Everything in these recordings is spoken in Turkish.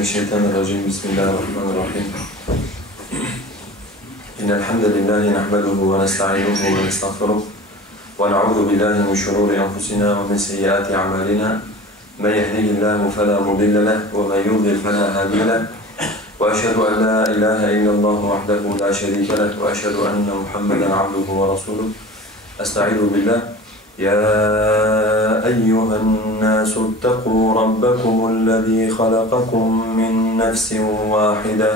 Mineşşeytanirracim. Bismillahirrahmanirrahim. İnnel hamdelellahi nahmeduhu ve nestaînuhu ve nestağfiruh ve na'ûzu billahi min şurûri enfusina ve min seyyiâti a'mâlina. Men yehdihillahu felâ mudille lehu ve men yudlil felâ hâdiye lehu. Ve eşhedü en lâ ilâhe illallah vahdehu lâ şerîke lehu ve eşhedü enne Muhammeden abduhu ve rasûluh. Estaizu billah. يا أيها الناس اتقوا ربكم الذي خلقكم من نفس واحدة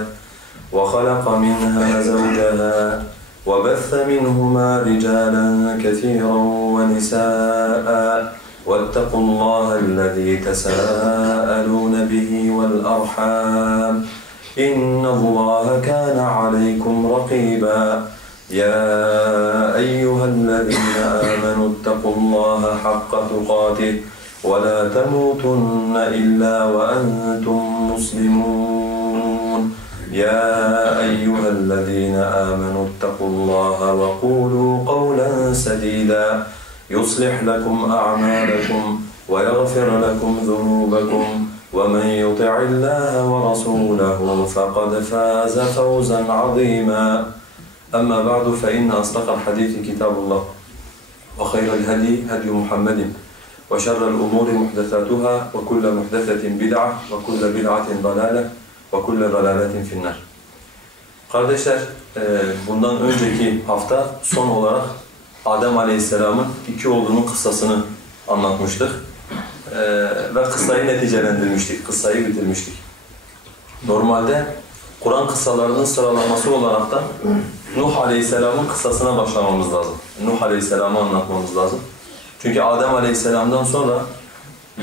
وخلق منها زوجها وبث منهما رجالا كثيرا ونساء واتقوا الله الذي تساءلون به والأرحام إن الله كان عليكم رقيبا يا أيها الذين آمنوا اتقوا الله حق تقاته ولا تموتن إلا وأنتم مسلمون يا أيها الذين آمنوا اتقوا الله وقولوا قولا سديدا يصلح لكم أعمالكم ويغفر لكم ذنوبكم ومن يطع الله ورسوله فقد فاز فوزا عظيما أما بعد فإن أصدق الحديث كتاب الله وخير الهدي هدي محمد وشر الأمور محدثاتها وكل محدثة بدعة وكل بدعة ضلالة وكل ضلالة في النار. Kardeşler, bundan önceki hafta son olarak Adem Aleyhisselam'ın iki oğlunun kıssasını anlatmıştık ve kıssayı neticelendirmiştik, kıssayı bitirmiştik. Normalde Kur'an kıssalarının sıralaması olarak da Nuh Aleyhisselam'ın kıssasına başlamamız lazım. Nuh Aleyhisselam'ı anlatmamız lazım. Çünkü Adem Aleyhisselam'dan sonra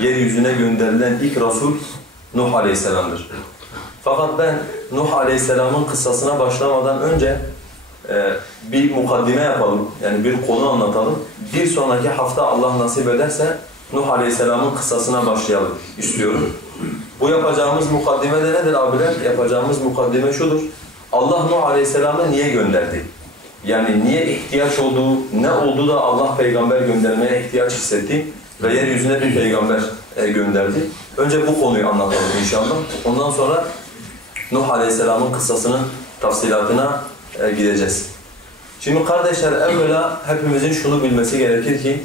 yeryüzüne gönderilen ilk Resul Nuh Aleyhisselam'dır. Fakat ben Nuh Aleyhisselam'ın kıssasına başlamadan önce bir mukaddime yapalım. Yani bir konu anlatalım. Bir sonraki hafta Allah nasip ederse Nuh Aleyhisselam'ın kıssasına başlayalım istiyorum. Bu yapacağımız mukaddime de nedir abiler? Yapacağımız mukaddime şudur. Allah Nuh Aleyhisselam'ı niye gönderdi? Yani niye ihtiyaç olduğu, ne oldu da Allah peygamber göndermeye ihtiyaç hissetti ve yeryüzüne bir peygamber gönderdi? Önce bu konuyu anlatalım inşallah. Ondan sonra Nuh Aleyhisselam'ın kıssasının tafsilatına gideceğiz. Şimdi kardeşler, evvela hepimizin şunu bilmesi gerekir ki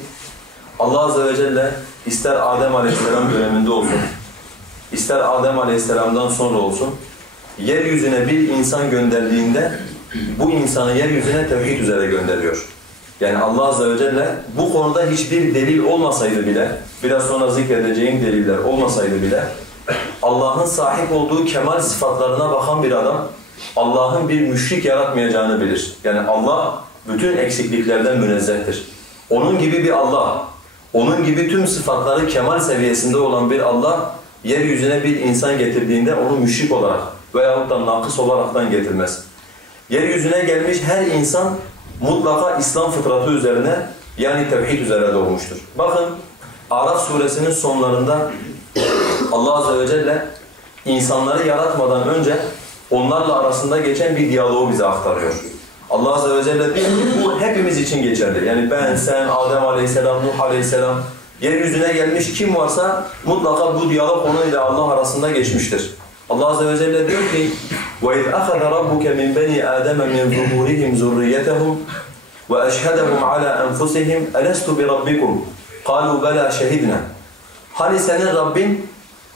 Allah Azze ve Celle ister Adem Aleyhisselam döneminde olsun, İster Adem Aleyhisselam'dan sonra olsun, yeryüzüne bir insan gönderdiğinde bu insanı yeryüzüne tevhid üzere gönderiyor. Yani Allah Azze ve Celle bu konuda hiçbir delil olmasaydı bile, biraz sonra zikredeceğim deliller olmasaydı bile, Allah'ın sahip olduğu kemal sıfatlarına bakan bir adam, Allah'ın bir müşrik yaratmayacağını bilir. Yani Allah bütün eksikliklerden münezzehtir. Onun gibi bir Allah, onun gibi tüm sıfatları kemal seviyesinde olan bir Allah, yeryüzüne bir insan getirdiğinde onu müşrik olarak veyahut da nakıs olaraktan getirmez. Yeryüzüne gelmiş her insan mutlaka İslam fıtratı üzerine, yani tevhid üzere doğmuştur. Bakın Araf suresinin sonlarında Allah Azze ve Celle insanları yaratmadan önce onlarla arasında geçen bir diyaloğu bize aktarıyor. Allah Azze ve Celle diyor ki bu hepimiz için geçerli. Yani ben, sen, Adem Aleyhisselam, Nuh Aleyhisselam, yeryüzüne gelmiş kim varsa mutlaka bu diyalog onunla Allah arasında geçmiştir. Allah Azze ve Celle diyor ki وَاِذْ أَخَذَ رَبُّكَ مِنْ بَنِي آدَمَ مِنْ ظُهُورِهِمْ ذُرِّيَّتَهُمْ وَأَشْهَدَهُمْ عَلَى أَنْفُسِهِمْ أَلَسْتُ بِرَبِّكُمْ قَالُوا بَلَا شَهِدْنَا. Hani senin Rabbin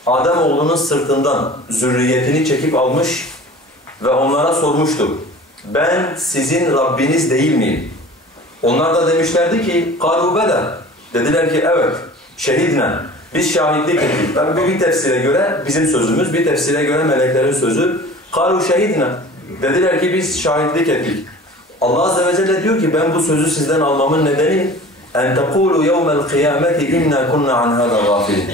Ademoğlunun sırtından zürriyetini çekip almış ve onlara sormuştu. Ben sizin Rabbiniz değil miyim? Onlar da demişlerdi ki قَالُوا بَلَا. Dediler ki evet, şehidna. Biz şahitlik ettik. Yani bir tefsire göre bizim sözümüz, bir tefsire göre meleklerin sözü. قَالُوا şehidna. Dediler ki biz şahitlik ettik. Allah Azze ve Celle diyor ki ben bu sözü sizden almamın nedeni اَنْ تَقُولُوا يَوْمَ الْقِيَامَةِ اِنَّا كُنَّا عَنْ هَذَا غَافِلٍ.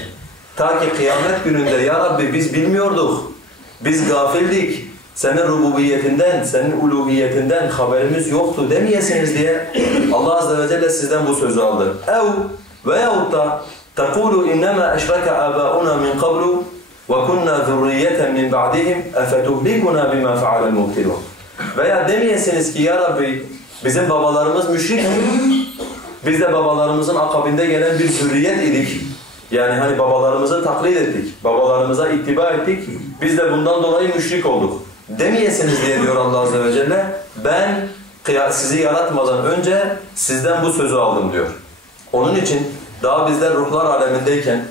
Ta ki kıyamet gününde ya Rabbi biz bilmiyorduk, biz gafildik, senin rububiyetinden, senin uluhiyetinden haberimiz yoktu demeyesiniz diye Allah Azze ve Celle sizden bu sözü aldı. Ev veyahut da تَقُولُوا اِنَّمَا اَشْرَكَ آبَاؤُنَا مِنْ قَبْلُ وَكُنَّا ذُرِّيَّةً مِنْ بَعْدِهِمْ اَفَتُهْلِكُنَا بِمَا فَعَلَ الْمُبْتِلُونَ. Veya demeyesiniz ki ya Rabbi bizim babalarımız müşrikti, biz de babalarımızın akabinde gelen bir zürriyet idik. Yani hani babalarımızı taklit ettik, babalarımıza ittiba ettik, biz de bundan dolayı müşrik olduk demeyesiniz diye diyor Allah Azze ve Celle. Ben sizi yaratmadan önce sizden bu sözü aldım diyor. Onun için daha bizler ruhlar alemindeyken,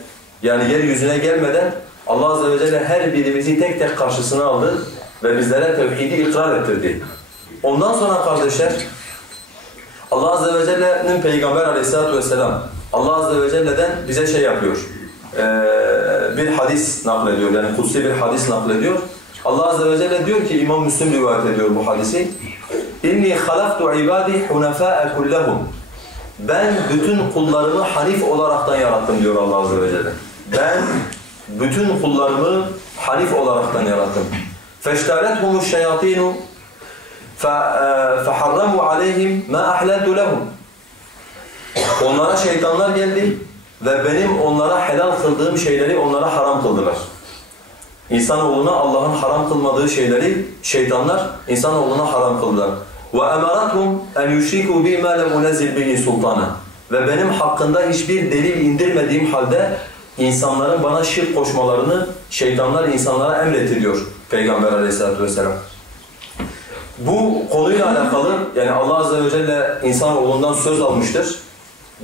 yani yeryüzüne gelmeden Allah Azze ve Celle her birimizi tek tek karşısına aldı ve bizlere tevhidi ikrar ettirdi. Ondan sonra kardeşler, Allah Azze ve Celle'nin Peygamber Aleyhisselatü Vesselam Allah Azze ve Celle'den bize şey yapıyor, bir hadis naklediyor, yani kutsi bir hadis naklediyor. Allah Azze ve Celle diyor ki, İmam Müslim rivayet ediyor bu hadisi. İnni halaktu ibadi hunafa'a kullahum. Ben bütün kullarımı hanif olaraktan yarattım diyor Allah Azze ve Celle. Ben bütün kullarımı hanif olaraktan yarattım. فَاشْتَالَتْهُمُ الشَّيَاطِينُ فَحَرَّمُوا عَلَيْهِمْ مَا أَحْلَلْتُ لَهُمْ. Onlara şeytanlar geldi ve benim onlara helal kıldığım şeyleri onlara haram kıldılar. İnsanoğluna Allah'ın haram kılmadığı şeyleri şeytanlar insanoğluna haram kıldılar. وَأَمَرَتْهُمْ أَنْ يُشْرِكُوا بِي مَا لَمْ أُنَزِّلْ بِهِ سُلْطَانًا. Ve benim hakkında hiçbir delil indirmediğim halde insanların bana şirk koşmalarını şeytanlar insanlara emretti diyor Peygamber Aleyhisselatü Vesselam. Bu konuyla alakalı, yani Allah Azze ve Celle insanoğlundan söz almıştır.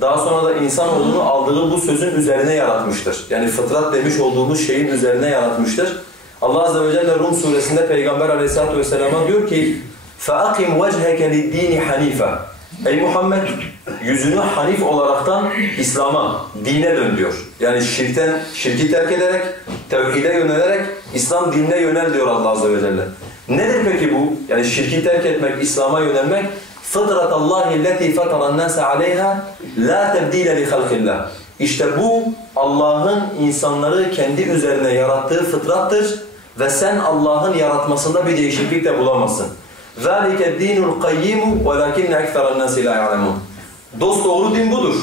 Daha sonra da insanoğlunu aldığı bu sözün üzerine yaratmıştır. Yani fıtrat demiş olduğumuz şeyin üzerine yaratmıştır. Allah Azze ve Celle Rum suresinde Peygamber Aleyhisselatü Vesselam'a diyor ki فَاَقِمْ وَجْهَكَ لِلدِّينِ حَن۪يفًا. Ey Muhammed, yüzünü hanif olaraktan İslam'a, dine dön diyor. Yani şirki terk ederek, tevhide yönelerek İslam dinine yönel diyor Allah Azze ve Celle. Nedir peki bu? Yani şirki terk etmek, İslam'a yönelmek. فِطْرَةَ اللّٰهِ الَّتِي فَطَرَ النَّاسَ عَلَيْهَا لَا تَبْد۪يلَ لِخَلْقِ اللّٰهِ. İşte bu Allah'ın insanları kendi üzerine yarattığı fıtrattır ve sen Allah'ın yaratmasında bir değişiklik de bulamazsın. ذَٰلِكَ الدِّينُ الْقَيِّمُ وَلَكِنَّ اَكْثَرَ النَّاسِ لَا يَعْلَمُونَ. Dosdoğru din budur.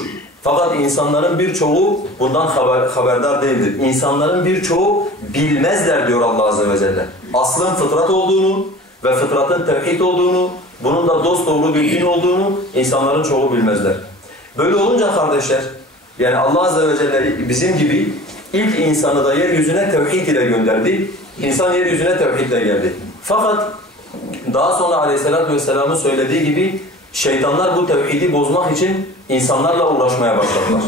Fakat insanların birçoğu bundan haberdar değildir. İnsanların birçoğu bilmezler diyor Allah Azze ve Celle. Aslın fıtrat olduğunu ve fıtratın tevhid olduğunu, bunun da dosdoğru bir din olduğunu insanların çoğu bilmezler. Böyle olunca kardeşler, yani Allah Azze ve Celle bizim gibi ilk insanı da yeryüzüne tevhid ile gönderdi. İnsan yeryüzüne tevhidle geldi. Fakat daha sonra Aleyhisselatü Vesselam'ın söylediği gibi şeytanlar bu tevhidi bozmak için insanlarla uğraşmaya başladılar.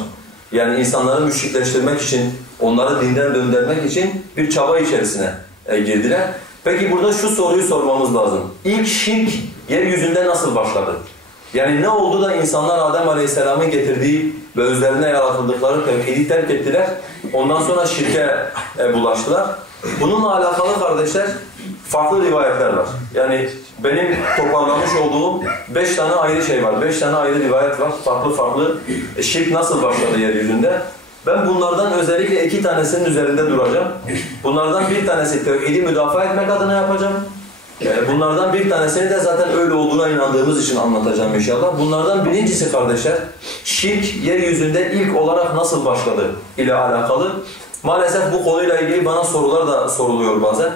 Yani insanları müşrikleştirmek için, onları dinden döndürmek için bir çaba içerisine girdiler. Peki burada şu soruyu sormamız lazım. İlk şirk yeryüzünde nasıl başladı? Yani ne oldu da insanlar Adem Aleyhisselam'ın getirdiği ve üzerine yaratıldıkları tevhidi terk ettiler. Ondan sonra şirke bulaştılar. Bununla alakalı kardeşler farklı rivayetler var. Yani benim toparlamış olduğum 5 tane ayrı şey var. 5 tane ayrı rivayet var. Farklı farklı şirk nasıl başladı yeryüzünde. Ben bunlardan özellikle 2 tanesinin üzerinde duracağım. Bunlardan bir tanesi tevhidi müdafaa etmek adına yapacağım. Bunlardan bir tanesini de zaten öyle olduğuna inandığımız için anlatacağım inşallah. Bunlardan birincisi kardeşler, şirk yeryüzünde ilk olarak nasıl başladı ile alakalı. Maalesef bu konuyla ilgili bana sorular da soruluyor bazen.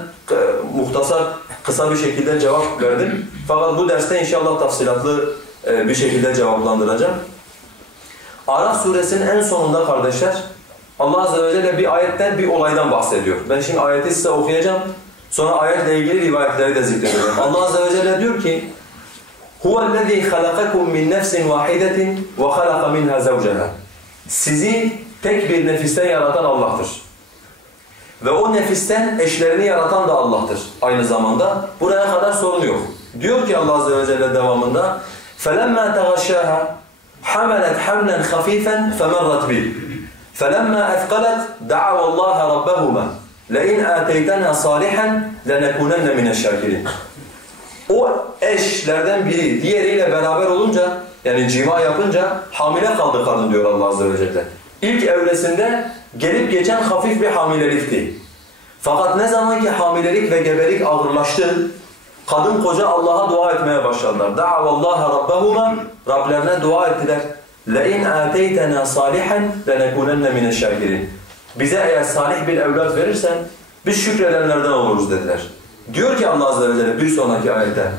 Muhtasar, kısa bir şekilde cevap verdim. Fakat bu derste inşallah tafsilatlı bir şekilde cevaplandıracağım. Araf suresinin en sonunda kardeşler, Allah Azze ve Celle bir ayetten, bir olaydan bahsediyor. Ben şimdi ayeti size okuyacağım. Sonra ayetle ilgili rivayetleri de zikredeceğim. Allah Azze ve Celle diyor ki هُوَ الَّذ۪ي خَلَقَكُمْ مِنْ نَفْسٍ وَاحِدَةٍ وَخَلَقَ مِنْهَا زَوْجَهَا. Sizi tek bir nefisten yaratan Allah'tır. Ve o nefisten eşlerini yaratan da Allah'tır aynı zamanda. Buraya kadar sorun yok. Diyor ki Allah Azze ve Celle devamında فَلَمَّا تَغَشَّاهَا حَمَلَتْ حَمْلًا خَفِيفًا فَمَرَّتْ بِهِ فَلَمَّا أَثْقَلَتْ دَعَوَا اللّٰهَ رَبَّهُمَا لَاِنْ آتَيْتَنَا صَالِحًا لَنَكُونَنَّ مِنَ الشَّاكِرِينَ. O eşlerden biri diğeriyle beraber olunca, yani cima yapınca hamile kaldı kadın diyor Allah Azze ve Celle. İlk evresinde gelip geçen hafif bir hamilelikti. Fakat ne zaman ki hamilelik ve gebelik ağırlaştı, kadın koca Allah'a dua etmeye başladılar. دَعَوَ اللّٰهَ رَبَّهُمَا Rablerine dua ettiler. لَاِنْ آتَيْتَنَا صَالِحًا لَنَكُونَنَّ مِنَ الشَّاكِرِينَ. Bize eğer salih bir evlat verirsen biz şükredenlerden oluruz dediler. Diyor ki Allah Azze ve Celle bir sonraki ayette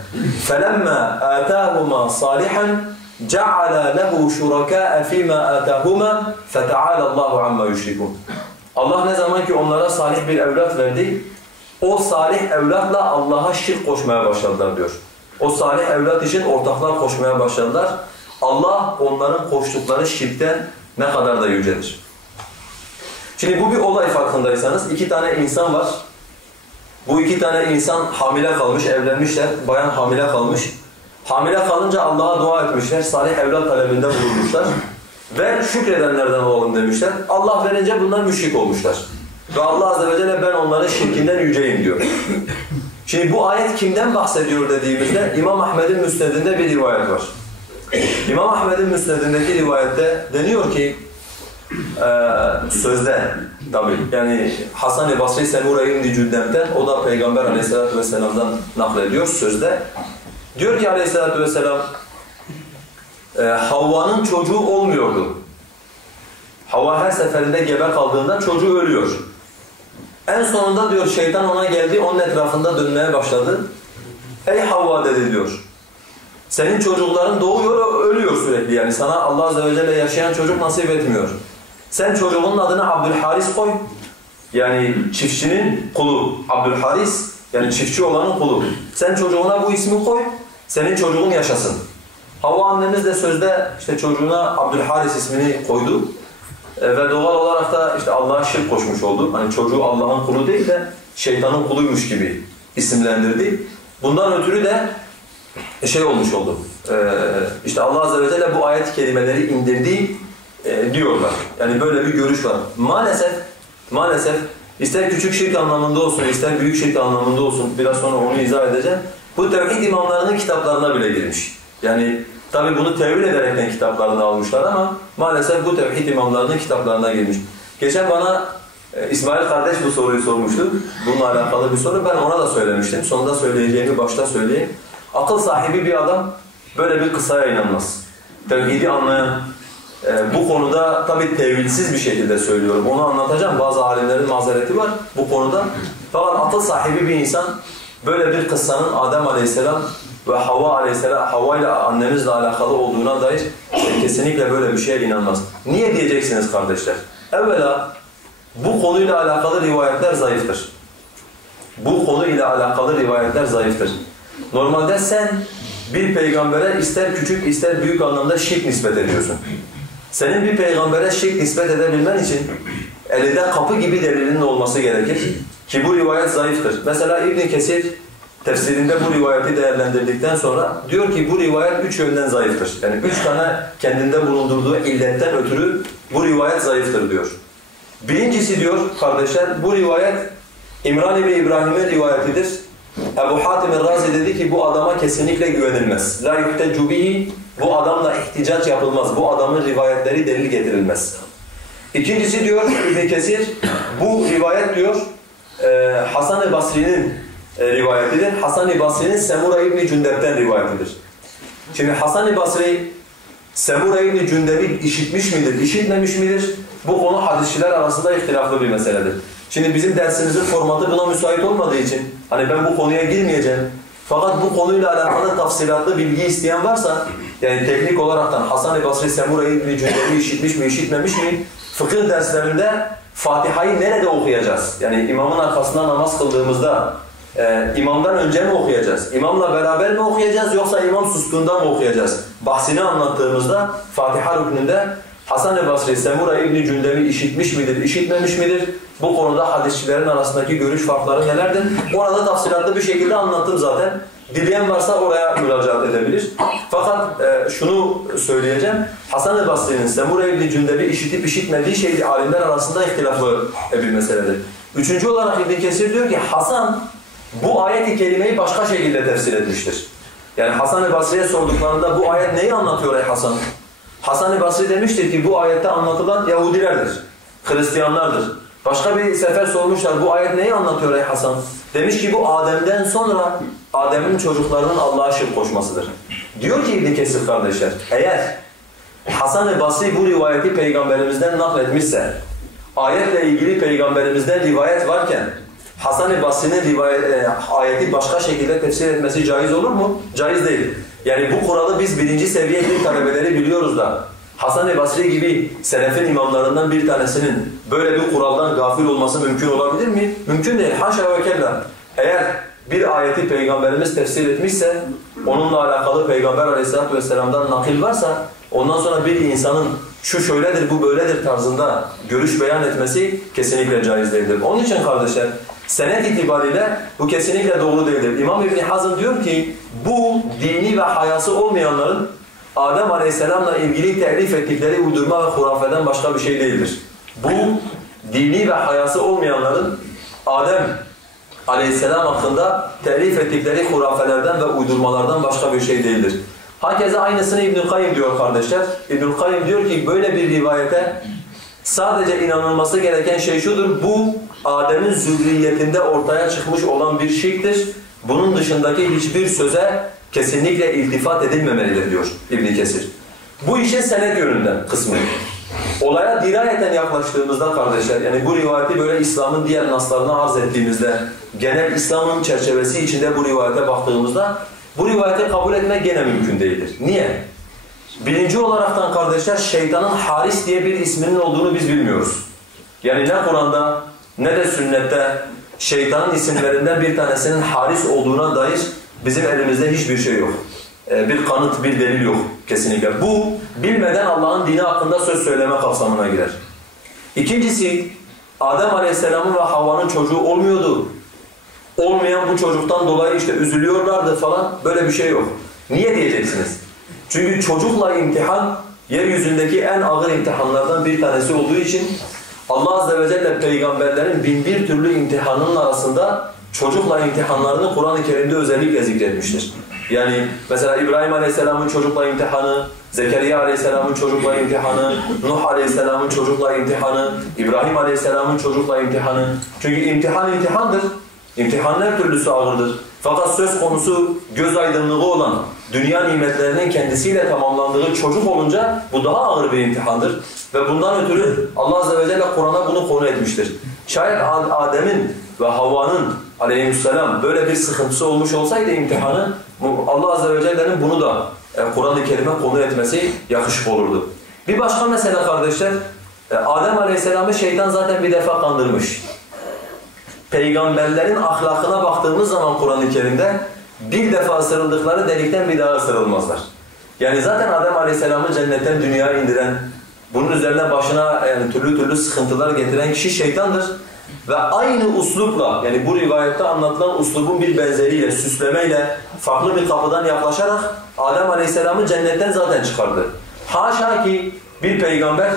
فَلَمَّا آتَاهُمَا صَالِحًا جَعَلَ لَهُ شُرَكَاءَ فِي مَا آتَاهُمَا فَتَعَالَ اللّٰهُ عَمَّا يُشْرِكُونَ. Allah ne zaman ki onlara salih bir evlat verdi, o salih evlatla Allah'a şirk koşmaya başladılar diyor. O salih evlat için ortaklar koşmaya başladılar. Allah onların koştukları şirkten ne kadar da yücedir. Şimdi bu bir olay farkındaysanız, 2 tane insan var. Bu 2 tane insan hamile kalmış, evlenmişler. Bayan hamile kalmış. Hamile kalınca Allah'a dua etmişler, salih evlat talebinde bulunmuşlar. Ve şükredenlerden olalım demişler. Allah verince bunlar müşrik olmuşlar. Ve Allah Azze ve Celle ben onların şirkinden yüceyim diyor. Şimdi bu ayet kimden bahsediyor dediğimizde İmam Ahmed'in müsnedinde bir rivayet var. İmam Ahmed'in müsnedindeki rivayette deniyor ki sözde tabi yani Hasan-ı Basri Semura İbn-i Cüddem'den, o da Peygamber Aleyhisselatü Vesselam'dan naklediyor sözde. Diyor ki Aleyhisselatü Vesselam Havva'nın çocuğu olmuyordu. Havva her seferinde gebe kaldığında çocuğu ölüyor. En sonunda diyor şeytan ona geldi, onun etrafında dönmeye başladı. Ey Havva dedi diyor. Senin çocukların doğuyor, ölüyor sürekli, yani sana Allah Azze ve Celle yaşayan çocuk nasip etmiyor. Sen çocuğunun adını Abdülharis koy. Yani çiftçinin kulu Abdülharis, yani çiftçi olanın kulu. Sen çocuğuna bu ismi koy, senin çocuğun yaşasın. Havva annemiz de sözde işte çocuğuna Abdülharis ismini koydu. Ve doğal olarak da işte Allah'a şirk koşmuş oldu. Hani çocuğu Allah'ın kulu değil de şeytanın kuluymuş gibi isimlendirdi. Bundan ötürü de şey olmuş oldu. İşte Allah Azze ve Celle bu ayet-i kerimeleri indirdi diyorlar. Yani böyle bir görüş var. Maalesef ister küçük şirk anlamında olsun, ister büyük şirk anlamında olsun, biraz sonra onu izah edeceğim. Bu tevhid imamlarının kitaplarına bile girmiş. Yani tabi bunu tevil ederekten kitaplarını almışlar ama maalesef bu tevhid imamlarının kitaplarına girmiş. Geçen bana İsmail kardeş bu soruyu sormuştu. Bununla alakalı bir soru. Ben ona da söylemiştim. Sonunda söyleyeceğimi başta söyleyeyim. Akıl sahibi bir adam böyle bir kıssaya inanmaz. Tevhidi anlayan, bu konuda tabi tevilsiz bir şekilde söylüyorum. Onu anlatacağım. Bazı alimlerin mazereti var bu konuda. Fakat akıl sahibi bir insan böyle bir kıssanın Adem Aleyhisselam ve Havva Aleyhisselam, Havva ile annemizle alakalı olduğuna dair kesinlikle böyle bir şeye inanmaz. Niye diyeceksiniz kardeşler? Evvela bu konuyla alakalı rivayetler zayıftır. Bu konuyla alakalı rivayetler zayıftır. Normalde sen bir peygambere ister küçük ister büyük anlamda şirk nispet ediyorsun. Senin bir peygambere şirk nispet edebilmen için elinde kapı gibi delilinin olması gerekir. Ki bu rivayet zayıftır. Mesela İbn Kesir tefsirinde bu rivayeti değerlendirdikten sonra diyor ki bu rivayet 3 yönden zayıftır. Yani 3 tane kendinde bulundurduğu illetten ötürü bu rivayet zayıftır diyor. Birincisi diyor kardeşler, bu rivayet İmran İbni İbrahim'in rivayetidir. Ebu Hatim el-Razi dedi ki bu adama kesinlikle güvenilmez. La yuhteccu bihi, bu adamla ihticac yapılmaz. Bu adamın rivayetleri delil getirilmez. İkincisi diyor İbn Kesir, bu rivayet diyor Hasan-ı Basri'nin rivayetidir. Hasan-ı Basri'nin Semura İbni Cündeb'den rivayetidir. Şimdi Hasan-ı Basri Semura İbni Cündeb'i işitmiş midir, işitmemiş midir? Bu konu hadisçiler arasında ihtilaflı bir meseledir. Şimdi bizim dersimizin formatı buna müsait olmadığı için hani ben bu konuya girmeyeceğim. Fakat bu konuyla alakalı tafsilatlı bilgi isteyen varsa, yani teknik olaraktan Hasan-ı Basri Semura İbni Cündeb'i işitmiş mi, işitmemiş mi? Fıkıh derslerinde Fatiha'yı nerede okuyacağız? Yani imamın arkasında namaz kıldığımızda imamdan önce mi okuyacağız? İmamla beraber mi okuyacağız yoksa imam sustuğunda mı okuyacağız? Bahsini anlattığımızda Fatiha rüknünde Hasan-ı Basri Semura İbni Cündeb'i işitmiş midir, işitmemiş midir? Bu konuda hadisçilerin arasındaki görüş farkları nelerdir? Orada tafsilatlı bir şekilde anlattım zaten. Dileyen varsa oraya müracaat edebilir. Fakat şunu söyleyeceğim. Hasan-ı Basri'nin Semura İbni Cündeb'i işitip işitmediği şey alimler arasında ihtilaflı bir meseledir. Üçüncü olarak İbn Kesir diyor ki Hasan bu ayet-i kerimeyi başka şekilde tefsir etmiştir. Yani Hasan-ı Basri'ye sorduklarında bu ayet neyi anlatıyor ey Hasan? Hasan-ı Basri demiştir ki bu ayette anlatılan Yahudilerdir, Hristiyanlardır. Başka bir sefer sormuşlar bu ayet neyi anlatıyor ey Hasan? Demiş ki bu Adem'den sonra Adem'in çocuklarının Allah'a şirk koşmasıdır. Diyor ki İbn Kesir kardeşler, eğer Hasan-ı Basri bu rivayeti peygamberimizden nakletmişse, ayetle ilgili peygamberimizden rivayet varken Hasan-ı Basri'nin ayeti başka şekilde tefsir etmesi caiz olur mu? Caiz değil. Yani bu kuralı biz birinci seviye ilim talebeleri biliyoruz da Hasan-ı Basri gibi selefin imamlarından bir tanesinin böyle bir kuraldan gafil olması mümkün olabilir mi? Mümkün değil. Haşa ve kella. Eğer bir ayeti Peygamberimiz tefsir etmişse, onunla alakalı Peygamber Aleyhisselatü Vesselam'dan nakil varsa, ondan sonra bir insanın şu şöyledir, bu böyledir tarzında görüş beyan etmesi kesinlikle caiz değildir. Onun için kardeşler, senet itibariyle bu kesinlikle doğru değildir. İmam İbn Hazm diyor ki, bu dini ve hayası olmayanların Adem Aleyhisselam'la ilgili telif ettikleri uydurma ve hurafeden başka bir şey değildir. Bu dini ve hayası olmayanların Adem Aleyhisselam hakkında telif ettikleri hurafelerden ve uydurmalardan başka bir şey değildir. Hakeza aynısını İbn-i Kayyim diyor kardeşler. İbn-i Kayyim diyor ki böyle bir rivayete sadece inanılması gereken şey şudur. Bu Adem'in zürriyetinde ortaya çıkmış olan bir şirktir. Bunun dışındaki hiçbir söze kesinlikle iltifat edilmemelidir diyor İbn Kesir. Bu işin senet yönünden kısmı. Olaya dirayeten yaklaştığımızda kardeşler, yani bu rivayeti böyle İslam'ın diğer naslarına arz ettiğimizde, genel İslam'ın çerçevesi içinde bu rivayete baktığımızda, bu rivayeti kabul etmek gene mümkün değildir. Niye? Birinci olaraktan kardeşler, şeytanın Haris diye bir isminin olduğunu biz bilmiyoruz. Yani ne Kur'an'da ne de sünnette şeytanın isimlerinden bir tanesinin Haris olduğuna dair bizim elimizde hiçbir şey yok. Bir kanıt, bir delil yok kesinlikle. Bu, bilmeden Allah'ın dini hakkında söz söyleme kapsamına girer. İkincisi, Adem Aleyhisselam'ın ve Havva'nın çocuğu olmuyordu. Olmayan bu çocuktan dolayı işte üzülüyorlardı falan, böyle bir şey yok. Niye diyeceksiniz? Çünkü çocukla imtihan, yeryüzündeki en ağır imtihanlardan bir tanesi olduğu için Allah Azze ve Celle peygamberlerin bin bir türlü imtihanının arasında çocukla imtihanlarını Kur'an-ı Kerim'de özellikle zikretmiştir. Yani mesela İbrahim Aleyhisselam'ın çocukla imtihanı, Zekeriya Aleyhisselam'ın çocukla imtihanı, Nuh Aleyhisselam'ın çocukla imtihanı, İbrahim Aleyhisselam'ın çocukla imtihanı. Çünkü imtihan imtihandır. İmtihanın her türlüsü ağırdır. Fakat söz konusu göz aydınlığı olan, dünya nimetlerinin kendisiyle tamamlandığı çocuk olunca bu daha ağır bir imtihandır. Ve bundan ötürü Allah Azze ve Celle Kur'an'a bunu konu etmiştir. Şayet Adem'in ve Havva'nın aleyhisselam böyle bir sıkıntısı olmuş olsaydı imtihanı, Allah Azze ve Celle'nin bunu da Kur'an-ı Kerim'e konu etmesi yakışık olurdu. Bir başka mesele kardeşler, Adem Aleyhisselam'ı şeytan zaten bir defa kandırmış. Peygamberlerin ahlakına baktığımız zaman Kur'an-ı Kerim'de bir defa ısırıldıkları delikten bir daha ısırılmazlar. Yani zaten Adem Aleyhisselam'ı cennetten dünyaya indiren, bunun üzerine başına yani türlü sıkıntılar getiren kişi şeytandır. Ve aynı uslupla, yani bu rivayette anlatılan uslubun bir benzeriyle, süslemeyle, farklı bir kapıdan yaklaşarak Adem Aleyhisselam'ı cennetten zaten çıkardı. Haşa ki bir peygamber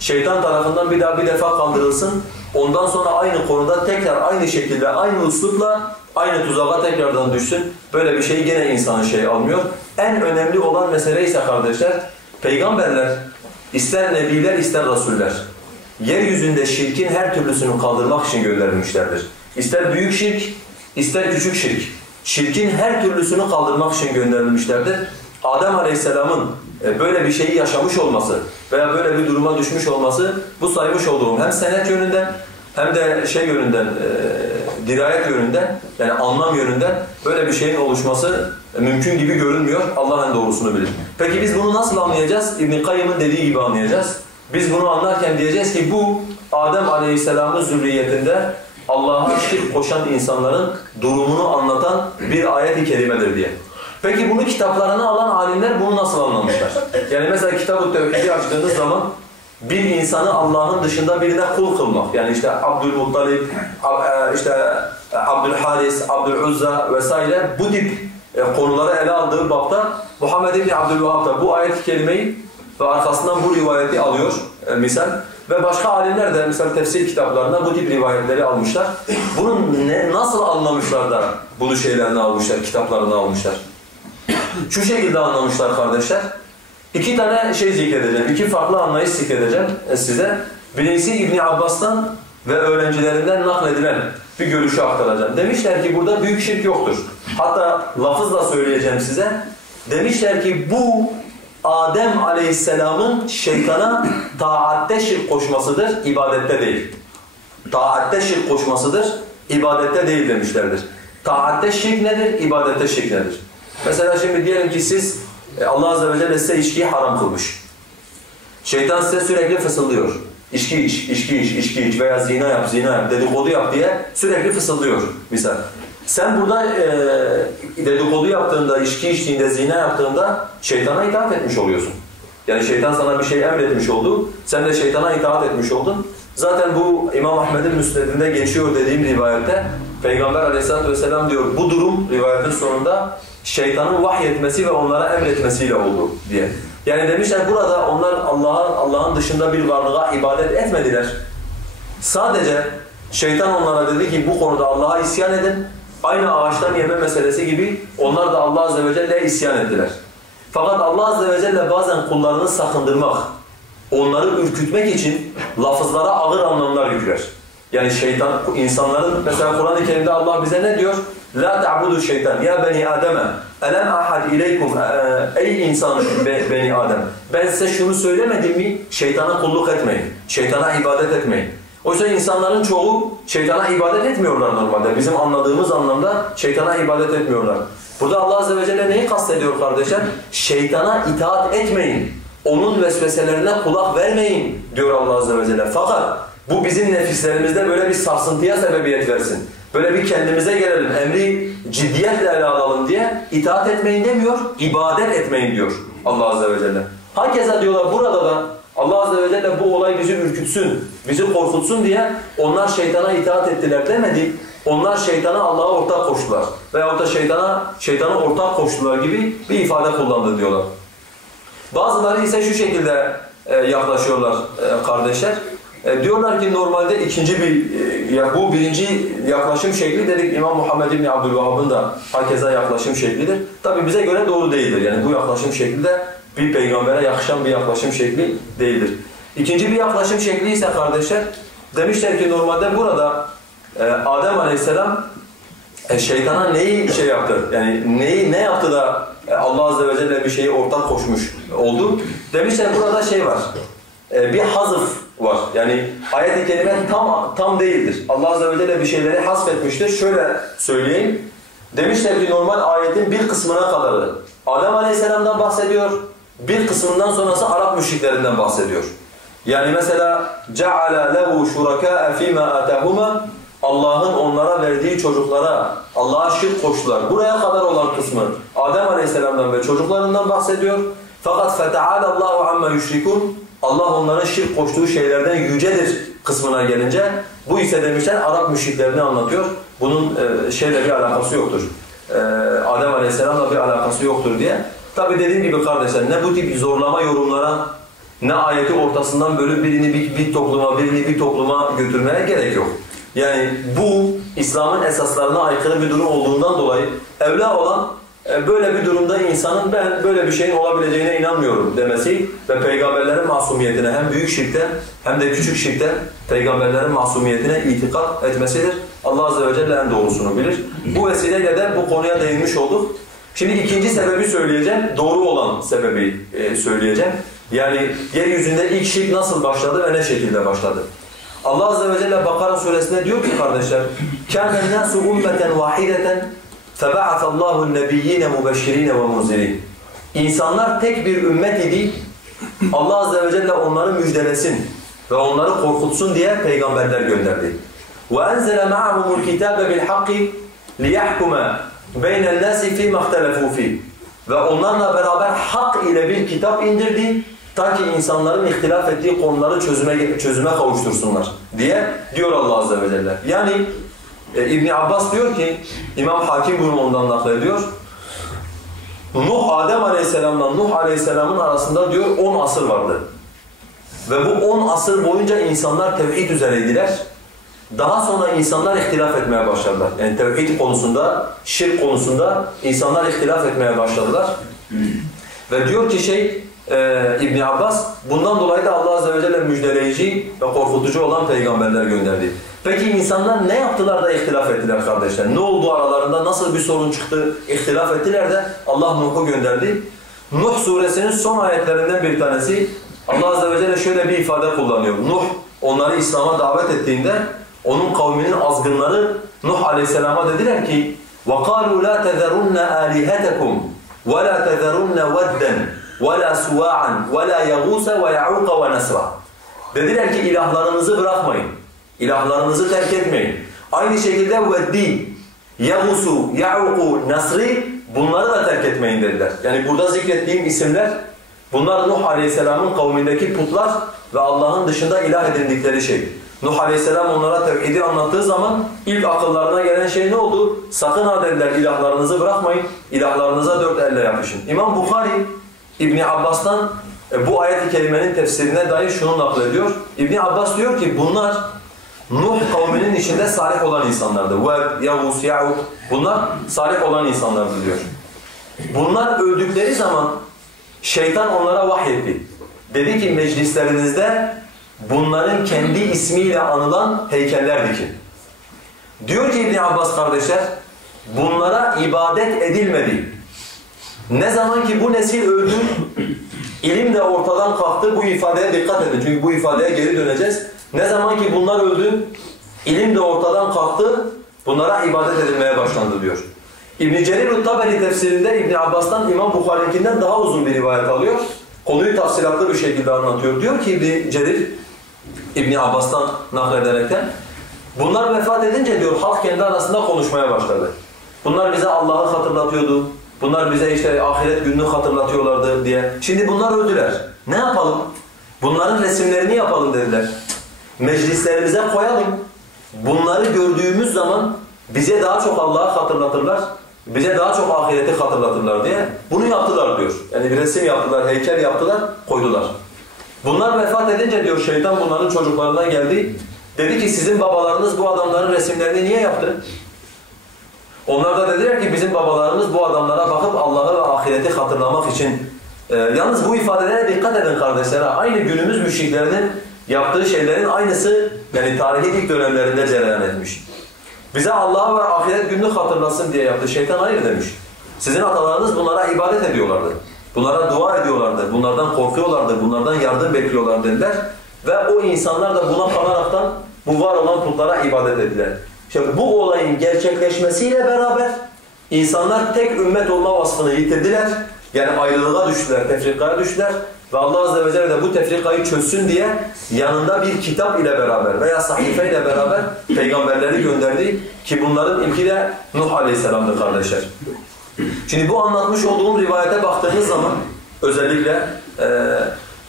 şeytan tarafından bir defa kandırılsın, ondan sonra aynı konuda tekrar aynı şekilde, aynı uslupla, aynı tuzağa tekrardan düşsün. Böyle bir şey gene insanın almıyor. En önemli olan mesele ise kardeşler, peygamberler, ister nebiler ister rasuller, yeryüzünde şirkin her türlüsünü kaldırmak için gönderilmişlerdir. İster büyük şirk, ister küçük şirk. Şirkin her türlüsünü kaldırmak için gönderilmişlerdir. Adem Aleyhisselam'ın böyle bir şeyi yaşamış olması veya böyle bir duruma düşmüş olması, bu saymış olduğum hem senet yönünden hem de yönünden, dirayet yönünden, yani anlam yönünden böyle bir şeyin oluşması mümkün gibi görünmüyor. Allah en doğrusunu bilir. Peki biz bunu nasıl anlayacağız? İbn Kayyım'ın dediği gibi anlayacağız. Biz bunu anlarken diyeceğiz ki bu Adem Aleyhisselam'ın zürriyetinde Allah'a şirk koşan insanların durumunu anlatan bir ayet-i kerimedir diye. Peki bunu kitaplarına alan alimler bunu nasıl anlamışlar? Yani mesela Kitab-ı Tevhid'i açtığınız zaman bir insanı Allah'ın dışında birine kul kılmak, yani işte Abdülmuttalib, işte Abdülharis, Abdüluzza vesaire bu tip konuları ele aldığı bapta Muhammed İbni Abdülvahhab da bu ayet-i kerimeyi ve arkasından bu rivayeti alıyor misal. Ve başka alimler de mesela tefsir kitaplarında bu tip rivayetleri almışlar. Bunu nasıl anlamışlar da bunu şeylerini almışlar, kitaplarını almışlar? Şu şekilde anlamışlar kardeşler. İki tane zikredeceğim, iki farklı anlayış zikredeceğim size. Birincisi İbn Abbas'tan ve öğrencilerinden nakledilen bir görüşü aktaracağım. Demişler ki burada büyük şirk yoktur. Hatta lafızla söyleyeceğim size. Demişler ki bu Adem Aleyhisselam'ın şeytana taatte şirk koşmasıdır, ibadette değil. Taatte şirk koşmasıdır, ibadette değil demişlerdir. Taatte şirk nedir, ibadette şirk nedir? Mesela şimdi diyelim ki siz, Allah Azze ve Celle size içkiyi haram kılmış. Şeytan size sürekli fısıldıyor. İçki iç, içki iç, içki iç veya zina yap, zina yap, dedikodu yap diye sürekli fısıldıyor misal. Sen burada dedikodu yaptığında, içki içtiğinde, zina yaptığında şeytana itaat etmiş oluyorsun. Yani şeytan sana bir şey emretmiş oldu, sen de şeytana itaat etmiş oldun. Zaten bu İmam Ahmed'in Müsned'inde geçiyor dediğim rivayette Peygamber Aleyhisselatü Vesselam diyor, bu durum rivayetin sonunda şeytanın vahyetmesi ve onlara emretmesiyle oldu diye. Yani demişler burada onlar Allah'ın dışında bir varlığa ibadet etmediler. Sadece şeytan onlara dedi ki bu konuda Allah'a isyan edin. Aynı ağaçtan yeme meselesi gibi onlar da Allah Azze ve Celle'ye isyan ettiler. Fakat Allah Azze ve Celle bazen kullarını sakındırmak, onları ürkütmek için lafızlara ağır anlamlar yükler. Yani şeytan, insanların, mesela Kur'an-ı Kerim'de Allah bize ne diyor? لَا تَعْبُدُوا şeytan. Ya beni Adem'e, اَلَمْ اَحَدْ اِلَيْكُمْ Ey insan beni Adem. Ben size şunu söylemedim mi? Şeytana kulluk etmeyin. Şeytana ibadet etmeyin. Oysa insanların çoğu şeytana ibadet etmiyorlar normalde. Bizim anladığımız anlamda şeytana ibadet etmiyorlar. Burada Allah Azze ve Celle neyi kastediyor kardeşler? Şeytana itaat etmeyin. Onun vesveselerine kulak vermeyin diyor Allah Azze ve Celle. Fakat bu bizim nefislerimizde böyle bir sarsıntıya sebebiyet versin. Böyle bir kendimize gelelim, emri ciddiyetle ele alalım diye itaat etmeyin demiyor, ibadet etmeyin diyor Allah Azze ve Celle. Hakeza diyorlar burada da Allah Azze ve Celle bu olay bizi ürkütsün, bizi korkutsun diye onlar şeytana itaat ettiler demedi. Onlar şeytana Allah'a ortak koştular veyahut da şeytana ortak koştular gibi bir ifade kullandı diyorlar. Bazıları ise şu şekilde yaklaşıyorlar kardeşler. Diyorlar ki normalde bu birinci yaklaşım şekli dedik İmam Muhammed İbni Abdülvahhab'ın da hakeza yaklaşım şeklidir. Tabi bize göre doğru değildir. Yani bu yaklaşım şekli de bir peygambere yakışan bir yaklaşım şekli değildir. İkinci bir yaklaşım şekli ise kardeşler demişler ki normalde burada Adem Aleyhisselam şeytana neyi yaptı? Yani ne yaptı da Allah Azze ve Celle bir şeyi ortak koşmuş oldu? Demişler burada var. Bir hazıf var. Yani ayet-i kerime tam değildir. Allah Azze ve Celle bir şeyleri hasfetmiştir. Şöyle söyleyeyim. Demişler ki normal ayetin bir kısmına kadarı Adem Aleyhisselam'dan bahsediyor. Bir kısmından sonrası Arap müşriklerinden bahsediyor. Yani mesela جَعَلَ لَهُ شُرَكَاءَ فِي مَا آتَاهُمَا Allah'ın onlara verdiği çocuklara Allah'a şirk koştular. Buraya kadar olan kısmı Adem Aleyhisselam'dan ve çocuklarından bahsediyor. Fakat فَتَعَالَ اللّٰهُ عَمَّا يُشْرِكُونَ Allah onların şirk koştuğu şeylerden yücedir kısmına gelince bu ise demişler Arap müşriklerini anlatıyor. Bunun şeyle bir alakası yoktur. Adem Aleyhisselam'la bir alakası yoktur diye. Tabi dediğim gibi kardeşler ne bu tip zorlama yorumlara ne ayeti ortasından bölüp birini bir topluma, birini bir topluma götürmeye gerek yok. Yani bu İslam'ın esaslarına aykırı bir durum olduğundan dolayı evla olan böyle bir durumda insanın ben böyle bir şeyin olabileceğine inanmıyorum demesi ve peygamberlerin masumiyetine hem büyük şirkte hem de küçük şirkte peygamberlerin masumiyetine itikat etmesidir. Allah Azze ve Celle en doğrusunu bilir. Bu vesileyle de bu konuya değinmiş olduk. Şimdi ikinci sebebi söyleyeceğim, doğru olan sebebi söyleyeceğim. Yani yeryüzünde ilk şirk nasıl başladı ve ne şekilde başladı? Allah Azze ve Celle Bakara suresinde diyor ki kardeşler كَانَ النَّاسُ أُمَّةً وَاحِدَةً فَبَعَثَ اللّٰهُ النَّبِيِّينَ مُبَشِّرِينَ وَمُنْزِرِينَ İnsanlar tek bir ümmet idi. Allah Azze ve Celle onları müjdelesin ve onları korkutsun diye peygamberler gönderdi. وَاَنْزَلَ مَعَهُمُ الْكِتَابَ بِالْحَقِّ لِيَحْكُمَ بَيْنَ النَّاسِ فِي مَخْتَلَفُوا فِيهِ Ve onlarla beraber hak ile bir kitap indirdi ta ki insanların ihtilaf ettiği konuları çözüme kavuştursunlar diye diyor Allah Azze ve Celle. Yani İbn Abbas diyor ki, İmam Hakim bunu ondan naklediyor. Adem Aleyhisselam'la Nuh Aleyhisselam'ın arasında diyor 10 asır vardı. Ve bu 10 asır boyunca insanlar tevhid üzereydiler. Daha sonra insanlar ihtilaf etmeye başladılar. Yani tevhid konusunda, şirk konusunda insanlar ihtilaf etmeye başladılar. Ve diyor ki İbn Abbas, bundan dolayı da Allah Azze ve Celle müjdeleyici ve korkutucu olan peygamberler gönderdi. Peki insanlar ne yaptılar da ihtilaf ettiler kardeşler? Ne oldu aralarında? Nasıl bir sorun çıktı? İhtilaf ettiler de Allah Nuh'u gönderdi. Nuh suresinin son ayetlerinden bir tanesi Allah Azze ve Celle şöyle bir ifade kullanıyor. Nuh onları İslam'a davet ettiğinde onun kavminin azgınları Nuh Aleyhisselam'a dediler ki وَقَالُوا لَا تَذَرُنَّ آلِهَتَكُمْ وَلَا تَذَرُنَّ وَدًّا وَلَا سُوَاعًا وَلَا يَغُوسَ وَيَعُوقَ وَنَسْرًا. Dediler ki ilahlarınızı bırakmayın. İlahlarınızı terk etmeyin. Aynı şekilde Veddi, Yağusu, Ya'uku, Nasri bunları da terk etmeyin dediler. Yani burada zikrettiğim isimler bunlar Nuh Aleyhisselam'ın kavmindeki putlar ve Allah'ın dışında ilah edindikleri şey. Nuh Aleyhisselam onlara tevhidi anlattığı zaman ilk akıllarına gelen şey ne oldu? Sakın ha dediler ilahlarınızı bırakmayın, ilahlarınıza dört elle yapışın. İmam Bukhari İbn Abbas'tan bu ayet-i kerimenin tefsirine dair şunu naklediyor. İbn Abbas diyor ki bunlar Nuh kavminin içinde salih olan insanlardı. Ved, Yağus, Ya'uk bunlar salih olan insanlardı diyor. Bunlar öldükleri zaman şeytan onlara vahyetti. Dedi ki meclislerinizde bunların kendi ismiyle anılan heykeller dikin. Diyor ki İbn Abbas kardeşler, bunlara ibadet edilmedi. Ne zaman ki bu nesil öldü, ilim de ortadan kalktı, bu ifadeye dikkat edin çünkü bu ifadeye geri döneceğiz. Ne zaman ki bunlar öldü, ilim de ortadan kalktı, bunlara ibadet edilmeye başlandı diyor. İbn-i Cerir-ü-Taberi tefsirinde İbn Abbas'tan İmam Bukhari'ninkinden daha uzun bir rivayet alıyor. Konuyu tafsilatlı bir şekilde anlatıyor. Diyor ki İbn Cerir, İbn Abbas'tan naklederekten, bunlar vefat edince diyor halk kendi arasında konuşmaya başladı. Bunlar bize Allah'ı hatırlatıyordu. Bunlar bize işte ahiret gününü hatırlatıyorlardı diye. Şimdi bunlar öldüler. Ne yapalım? Bunların resimlerini yapalım dediler. Meclislerimize koyalım. Bunları gördüğümüz zaman bize daha çok Allah'ı hatırlatırlar. Bize daha çok ahireti hatırlatırlar diye. Bunu yaptılar diyor. Yani bir resim yaptılar, heykel yaptılar, koydular. Bunlar vefat edince diyor şeytan bunların çocuklarına geldi. Dedi ki sizin babalarınız bu adamların resimlerini niye yaptı? Onlar da dediler ki bizim babalarımız bu adamlara bakıp Allah'ı ve ahireti hatırlamak için. Yalnız bu ifadelere dikkat edin kardeşler. Aynı günümüz müşriklerinin yaptığı şeylerin aynısı yani tarihin ilk dönemlerinde cereyan etmiş. Bize Allah'ı ve ahiret gününü hatırlasın diye yaptı. Şeytan hayır demiş. Sizin atalarınız bunlara ibadet ediyorlardı. Bunlara dua ediyorlardı. Bunlardan korkuyorlardı. Bunlardan yardım bekliyorlar dediler. Ve o insanlar da buna kanaraktan bu var olan putlara ibadet ettiler. İşte bu olayın gerçekleşmesiyle beraber insanlar tek ümmet olma vasfını yitirdiler. Yani ayrılığa düştüler, tefrikaya düştüler. Ve Allah Azze ve Celle de bu tefrikayı çözsün diye yanında bir kitap ile beraber veya sahife ile beraber peygamberleri gönderdi ki bunların ilki de Nuh Aleyhisselam'dır kardeşler. Şimdi bu anlatmış olduğum rivayete baktığınız zaman özellikle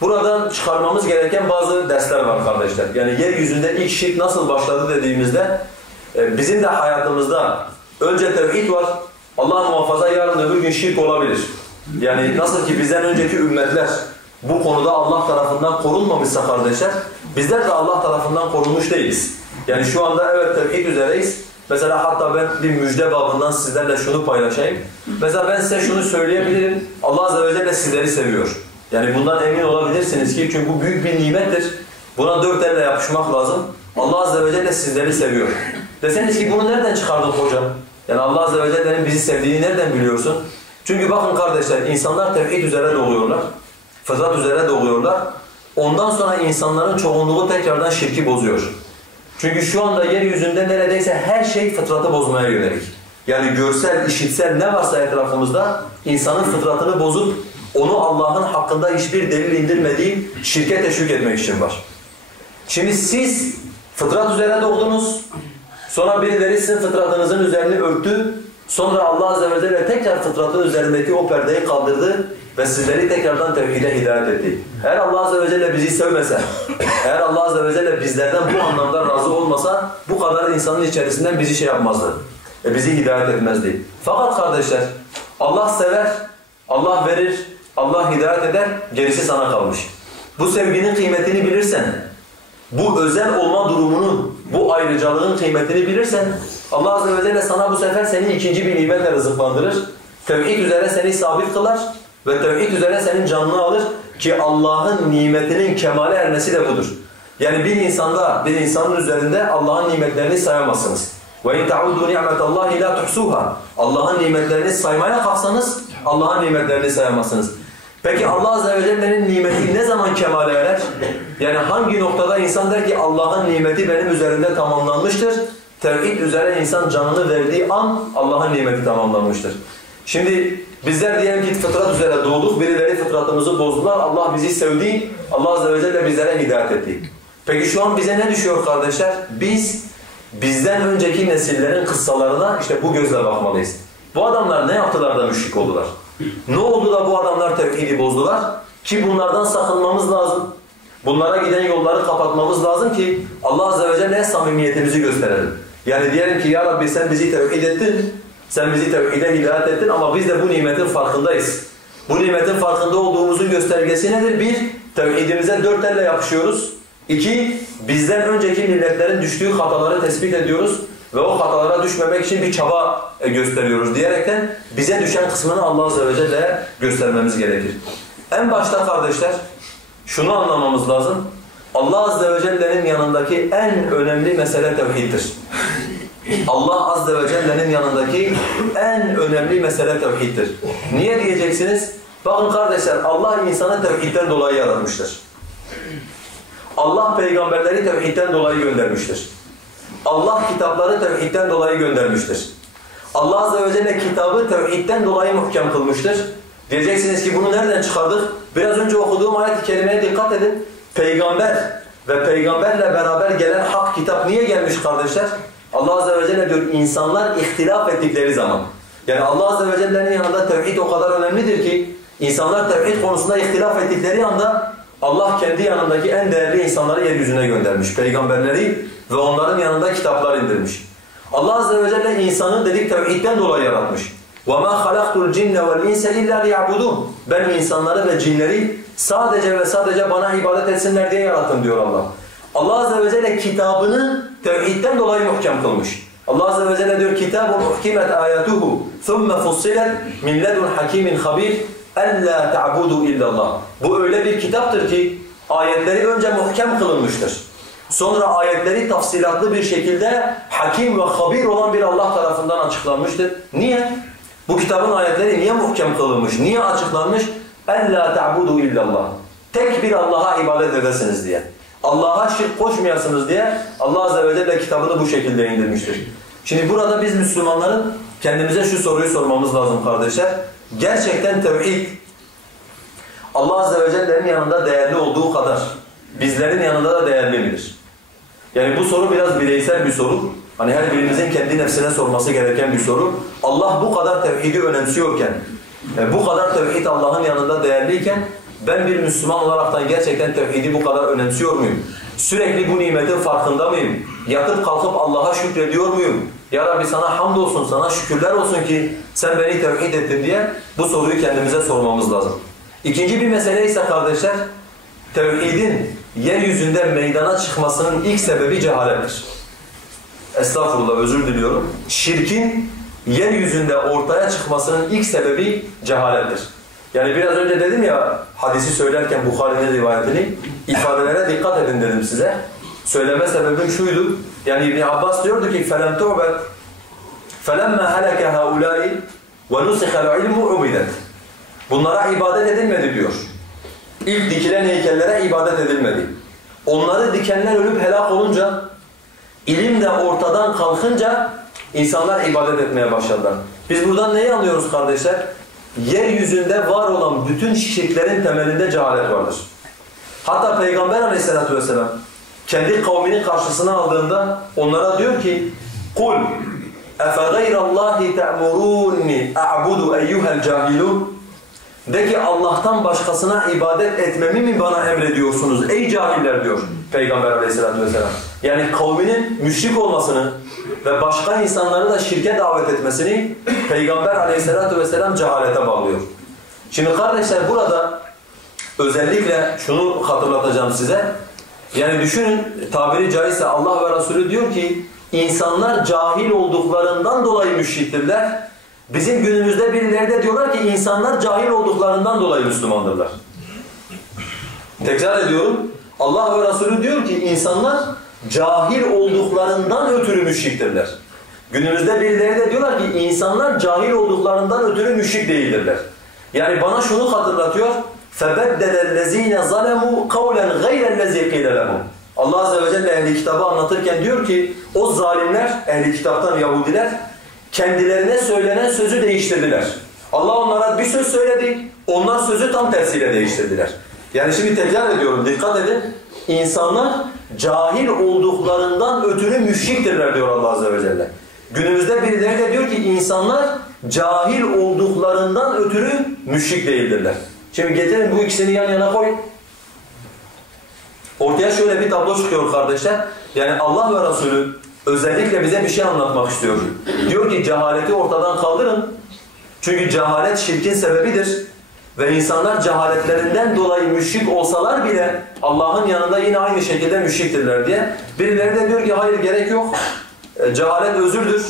buradan çıkarmamız gereken bazı dersler var kardeşler. Yani yeryüzünde ilk şirk nasıl başladı dediğimizde bizim de hayatımızda önce tevhid var. Allah muhafaza yarın öbür gün şirk olabilir. Yani nasıl ki bizden önceki ümmetler bu konuda Allah tarafından korunmamışsa kardeşler, bizler de Allah tarafından korunmuş değiliz. Yani şu anda evet tevhid üzereyiz. Mesela hatta ben bir müjde babından sizlerle şunu paylaşayım. Mesela ben size şunu söyleyebilirim. Allah Azze ve Celle sizleri seviyor. Yani bundan emin olabilirsiniz ki çünkü bu büyük bir nimettir. Buna dört elle yapışmak lazım. Allah Azze ve Celle sizleri seviyor. Deseniz ki bunu nereden çıkardık hocam? Yani Allah Azze ve Celle'nin bizi sevdiğini nereden biliyorsun? Çünkü bakın kardeşler insanlar tevhid üzere doğuyorlar. Fıtrat üzere doğuyorlar. Ondan sonra insanların çoğunluğu tekrardan şirki bozuyor. Çünkü şu anda yeryüzünde neredeyse her şey fıtratı bozmaya yönelik. Yani görsel, işitsel ne varsa etrafımızda insanın fıtratını bozup onu Allah'ın hakkında hiçbir delil indirmediği şirke teşvik etmek için var. Şimdi siz fıtrat üzere doğdunuz. Sonra birileri sizin fıtratınızın üzerini örttü. Sonra Allah Azze ve Celle tekrar fıtratın üzerindeki o perdeyi kaldırdı ve sizleri tekrardan tevhide hidayet etti. Eğer Allah Azze ve Celle bizi sevmese, eğer Allah Azze ve Celle bizlerden bu anlamda razı olmasa bu kadar insanın içerisinden bizi şey yapmazdı. Bizi hidayet etmezdi. Fakat kardeşler Allah sever, Allah verir, Allah hidayet eder, gerisi sana kalmış. Bu sevginin kıymetini bilirsen, bu özel olma durumunu, bu ayrıcalığın kıymetini bilirsen Allah Azze ve Celle sana bu sefer seni ikinci bir nimetle rızıklandırır. Tevhid üzere seni sabit kılar ve tevhid üzere senin canını alır ki Allah'ın nimetinin kemale ermesi de budur. Yani bir insanın üzerinde Allah'ın nimetlerini sayamazsınız. وَاِنْ تَعُدُّوا نِعْمَةَ اللّٰهِ لَا تُحْسُوهَا Allah'ın nimetlerini saymaya kalksanız Allah'ın nimetlerini sayamazsınız. Peki Allah Azze ve Celle'nin nimeti ne zaman kemale erer? Yani hangi noktada insan der ki Allah'ın nimeti benim üzerimde tamamlanmıştır. Tevhid üzere insan canını verdiği an Allah'ın nimeti tamamlanmıştır. Şimdi bizler diyelim ki fıtrat üzere doğduk, birileri fıtratımızı bozdular, Allah bizi sevdi, Allah Azze ve Celle bizlere hidayet etti. Peki şu an bize ne düşüyor kardeşler? Bizden önceki nesillerin kıssalarına işte bu gözle bakmalıyız. Bu adamlar ne yaptılar da müşrik oldular? Ne oldu da bu adamlar tevhidi bozdular? Ki bunlardan sakınmamız lazım. Bunlara giden yolları kapatmamız lazım ki Allah Azze ve Celle'ye samimiyetimizi gösterelim. Yani diyelim ki ya Rabbi sen bizi tevhid ettin, sen bizi tevhide hidayet ettin ama biz de bu nimetin farkındayız. Bu nimetin farkında olduğumuzun göstergesi nedir? Bir, tevhidimize dört elle yapışıyoruz. İki, bizden önceki milletlerin düştüğü hataları tespit ediyoruz ve o hatalara düşmemek için bir çaba gösteriyoruz diyerekten bize düşen kısmını Allah Azze ve Celle'ye göstermemiz gerekir. En başta kardeşler şunu anlamamız lazım. Allah Azze ve Celle'nin yanındaki en önemli mesele tevhiddir. Allah Azze ve Celle'nin yanındaki en önemli mesele tevhiddir. Niye diyeceksiniz? Bakın kardeşler, Allah insanı tevhidden dolayı yaratmıştır. Allah peygamberleri tevhidden dolayı göndermiştir. Allah kitapları tevhidden dolayı göndermiştir. Allah Azze ve Celle kitabı tevhidden dolayı muhkem kılmıştır. Diyeceksiniz ki bunu nereden çıkardık? Biraz önce okuduğum ayet-i kerimeye dikkat edin. Peygamber ve peygamberle beraber gelen hak kitap niye gelmiş kardeşler? Allah Azze ve Celle diyor insanlar ihtilaf ettikleri zaman. Yani Allah Azze ve Celle'nin yanında tevhid o kadar önemlidir ki insanlar tevhid konusunda ihtilaf ettikleri anda Allah kendi yanındaki en değerli insanları yeryüzüne göndermiş. Peygamberleri ve onların yanında kitaplar indirmiş. Allah Azze ve Celle insanı dedik tevhidden dolayı yaratmış. وَمَا خَلَقْتُ الْجِنَّ وَالْاِنْسَ اِلَّا لِيَعْبُدُونَ Ben insanları ve cinleri sadece ve sadece bana ibadet etsinler diye yarattım diyor Allah. Allah Azze ve Celle kitabını tevhidden dolayı muhkem kılmış. Allah Azze ve Celle diyor كِتَابٌ اُحْكِمَتْ آيَاتُهُ ثُمَّ فُصِّلَتْ مِنْ لَدُنْ حَكِيمٍ خَبِيرٍ اَلَّا تَعْبُدُوا اِلَّا اللّٰهِ Bu öyle bir kitaptır ki ayetleri önce muhkem kılınmıştır. Sonra ayetleri tafsilatlı bir şekilde hakim ve habir olan bir Allah tarafından açıklanmıştır. Niye? Bu kitabın ayetleri niye muhkem kılınmış? Niye açıklanmış? اَلَّا تَعْبُدُوا اِلَّا اللّٰهِ Tek bir Allah'a ibadet edesiniz diye. Allah'a şirk koşmayasınız diye Allah Azze ve Celle kitabını bu şekilde indirmiştir. Şimdi burada biz Müslümanların kendimize şu soruyu sormamız lazım kardeşler. Gerçekten tevhid Allah Azze ve Celle'nin yanında değerli olduğu kadar bizlerin yanında da değerli midir? Yani bu soru biraz bireysel bir soru. Hani her birimizin kendi nefsine sorması gereken bir soru. Allah bu kadar tevhidi önemsiyorken, bu kadar tevhid Allah'ın yanında değerliyken ben bir Müslüman olaraktan gerçekten tevhidi bu kadar önemsiyor muyum? Sürekli bu nimetin farkında mıyım? Yatıp kalkıp Allah'a şükrediyor muyum? Ya Rabbi sana hamdolsun, sana şükürler olsun ki sen beni tevhid ettin diye bu soruyu kendimize sormamız lazım. İkinci bir mesele ise kardeşler, tevhidin yeryüzünde meydana çıkmasının ilk sebebi cehalettir. Estağfurullah, özür diliyorum. Şirkin yeryüzünde ortaya çıkmasının ilk sebebi cehalettir. Yani biraz önce dedim ya, hadisi söylerken Bukhari'nin rivayetini, ifadelere dikkat edin dedim size. Söyleme sebebim şuydu, yani İbn Abbas diyordu ki فَلَمْ تُعْبَدْ فَلَمَّا هَلَكَ هَؤُلَاءِ وَنُسِخَ الْعِلْمُ عُبِدَتْ Bunlara ibadet edilmedi diyor. İlk dikilen heykellere ibadet edilmedi. Onları dikenler ölüp helak olunca, ilim de ortadan kalkınca insanlar ibadet etmeye başladılar. Biz buradan neyi anlıyoruz kardeşler? Yeryüzünde var olan bütün şirklerin temelinde cehalet vardır. Hatta Peygamber Aleyhisselatü vesselam kendi kavminin karşısına aldığında onlara diyor ki قُلْ اَفَغَيْرَ اللّٰهِ تَأْمُرُونِ اَعْبُدُ اَيُّهَا الْجَاهِلُونَ De ki Allah'tan başkasına ibadet etmemi mi bana emrediyorsunuz ey cahiller diyor Peygamber Aleyhisselatü vesselam. Yani kavminin müşrik olmasını ve başka insanları da şirke davet etmesini Peygamber Aleyhisselatü vesselam cehalete bağlıyor. Şimdi kardeşler burada özellikle şunu hatırlatacağım size. Yani düşünün, tabiri caizse Allah ve Resulü diyor ki insanlar cahil olduklarından dolayı müşriktirler. Bizim günümüzde birileri de diyorlar ki insanlar cahil olduklarından dolayı Müslümandırlar. Tekrar ediyorum. Allah ve Resulü diyor ki insanlar cahil olduklarından ötürü müşriktirler. Günümüzde birileri de diyorlar ki insanlar cahil olduklarından ötürü müşrik değildirler. Yani bana şunu hatırlatıyor. فَبَدَّلَ الَّذ۪ينَ ظَلَمُوا قَوْلًا غَيْرَ الَّذ۪ي قِيلَ لَهُمْ Allah Azze ve Celle ehli kitabı anlatırken diyor ki o zalimler, ehli kitaptan Yahudiler kendilerine söylenen sözü değiştirdiler. Allah onlara bir söz söyledi, onlar sözü tam tersiyle değiştirdiler. Yani şimdi tekrar ediyorum, dikkat edin. İnsanlar cahil olduklarından ötürü müşriktirler diyor Allah Azze ve Celle. Günümüzde birileri de diyor ki insanlar cahil olduklarından ötürü müşrik değildirler. Şimdi getirin bu ikisini yan yana koyun. Ortaya şöyle bir tablo çıkıyor kardeşler. Yani Allah ve Resulü özellikle bize bir şey anlatmak istiyor. Diyor ki cehaleti ortadan kaldırın. Çünkü cehalet şirkin sebebidir. Ve insanlar cehaletlerinden dolayı müşrik olsalar bile Allah'ın yanında yine aynı şekilde müşriktirler diye. Birileri de diyor ki hayır gerek yok. Cehalet özürdür.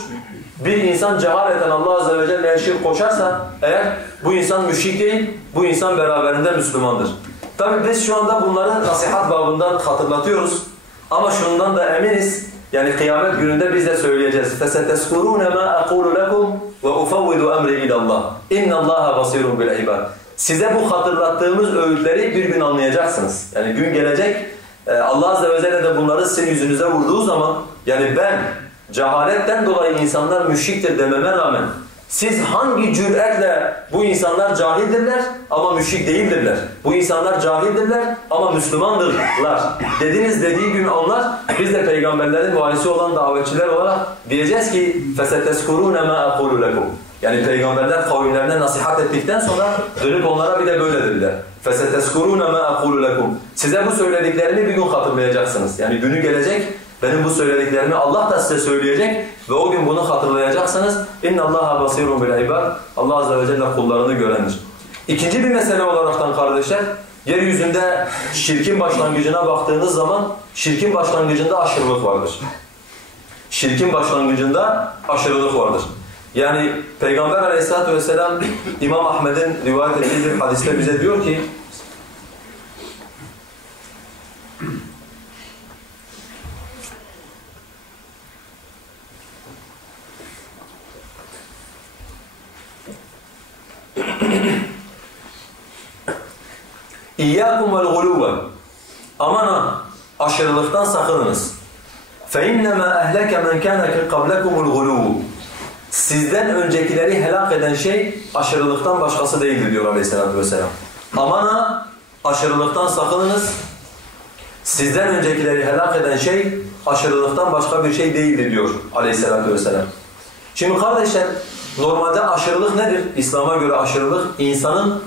Bir insan cehaleten Allah Azze ve Celle'ye şirk koşarsa eğer bu insan müşrik değil, bu insan beraberinde Müslümandır. Tabii biz şu anda bunları nasihat babından hatırlatıyoruz. Ama şundan da eminiz. Yani kıyamet gününde biz de söyleyeceğiz. فَسَتَسْكُرُونَ مَا أَقُولُ لَكُمْ وَأُفَوِّدُ أَمْرِ إِلَى اللّٰهِ اِنَّ اللّٰهَ بَصِيرٌ بِالْعِبَادِ Size bu hatırlattığımız öğütleri bir gün anlayacaksınız. Yani gün gelecek, Allah Azze ve Celle de bunları sizin yüzünüze vurduğu zaman, yani ben cehaletten dolayı insanlar müşriktir dememe rağmen, siz hangi cüretle bu insanlar cahildirler ama müşrik değildirler. Bu insanlar cahildirler ama Müslümandırlar dediniz dediği gün onlar, biz de peygamberlerin varisi olan davetçiler olarak diyeceğiz ki فَسَتَسْكُرُونَ مَا أَقُولُ لَكُمْ Yani peygamberler kavimlerine nasihat ettikten sonra dönüp onlara bir de böyle dediler. فَسَتَسْكُرُونَ مَا أَقُولُ لَكُمْ Size bu söylediklerimi bir gün hatırlayacaksınız. Yani günü gelecek, benim bu söylediklerimi Allah da size söyleyecek ve o gün bunu hatırlayacaksınız. اِنَّ اللّٰهَ بَصِيرٌ بِالْعِبَادِ Allah Azze ve Celle kullarını görendir. İkinci bir mesele olaraktan kardeşler, yeryüzünde şirkin başlangıcına baktığınız zaman şirkin başlangıcında aşırılık vardır. Şirkin başlangıcında aşırılık vardır. Yani Peygamber Aleyhisselatü Vesselam İmam Ahmed'in rivayet ettiği bir hadiste bize diyor ki İyyâkum vel gulûve Aman ha! Aşırılıktan sakınınız. فَاِنَّمَا اَهْلَكَ مَنْ كَانَ قَبْلَكُمُ الْغُلُوُ Sizden öncekileri helak eden şey aşırılıktan başkası değildir diyor Aleyhisselatü Vesselam. Aman ha! Aşırılıktan sakınınız. Sizden öncekileri helak eden şey aşırılıktan başka bir şey değildir diyor Aleyhisselatü Vesselam. Şimdi kardeşler, normalde aşırılık nedir? İslam'a göre aşırılık insanın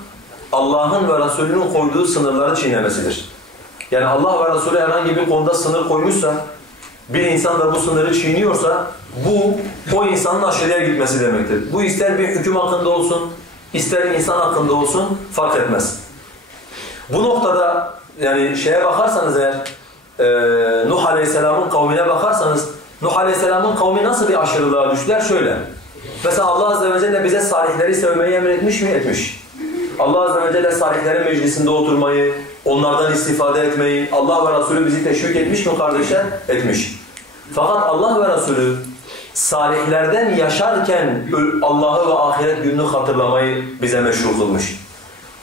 Allah'ın ve Resulünün koyduğu sınırları çiğnemesidir. Yani Allah ve Resulü herhangi bir konuda sınır koymuşsa, bir insan da bu sınırı çiğniyorsa, bu o insanın aşırıya gitmesi demektir. Bu ister bir hüküm hakkında olsun, ister insan hakkında olsun fark etmez. Bu noktada yani şeye bakarsanız eğer, Nuh Aleyhisselam'ın kavmine bakarsanız, Nuh Aleyhisselam'ın kavmi nasıl bir aşırılığa düştüler? Şöyle. Mesela Allah Azze ve Celle bize salihleri sevmeyi emretmiş mi? Etmiş. Allah Azze ve Celle salihlerin meclisinde oturmayı, onlardan istifade etmeyi, Allah ve Resulü bizi teşvik etmiş mi kardeşler? Etmiş. Fakat Allah ve Resulü salihlerden yaşarken Allah'ı ve ahiret gününü hatırlamayı bize meşru kılmış.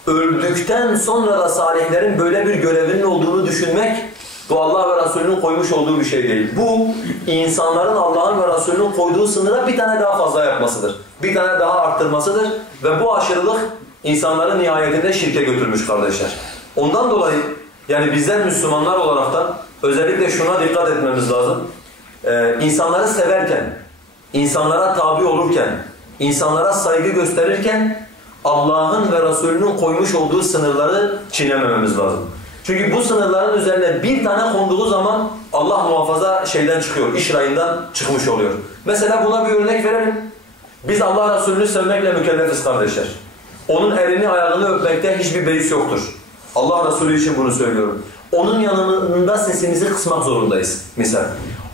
Öldükten sonra da salihlerin böyle bir görevinin olduğunu düşünmek, bu Allah ve Resulünün koymuş olduğu bir şey değil. Bu, insanların Allah'ın ve Resulünün koyduğu sınıra bir tane daha fazla yapmasıdır. Bir tane daha arttırmasıdır ve bu aşırılık insanların nihayetinde şirke götürmüş kardeşler. Ondan dolayı yani bizler Müslümanlar olaraktan özellikle şuna dikkat etmemiz lazım. İnsanları severken, insanlara tabi olurken, insanlara saygı gösterirken Allah'ın ve Resulünün koymuş olduğu sınırları çiğnemememiz lazım. Çünkü bu sınırların üzerine bir tane konduğu zaman Allah muhafaza şeyden çıkıyor, iş rayından çıkmış oluyor. Mesela buna bir örnek verelim. Biz Allah Resulünü sevmekle mükellefiz kardeşler. Onun elini ayağını öpmekte hiçbir beis yoktur. Allah Resulü için bunu söylüyorum. Onun yanında sesimizi kısmak zorundayız misal.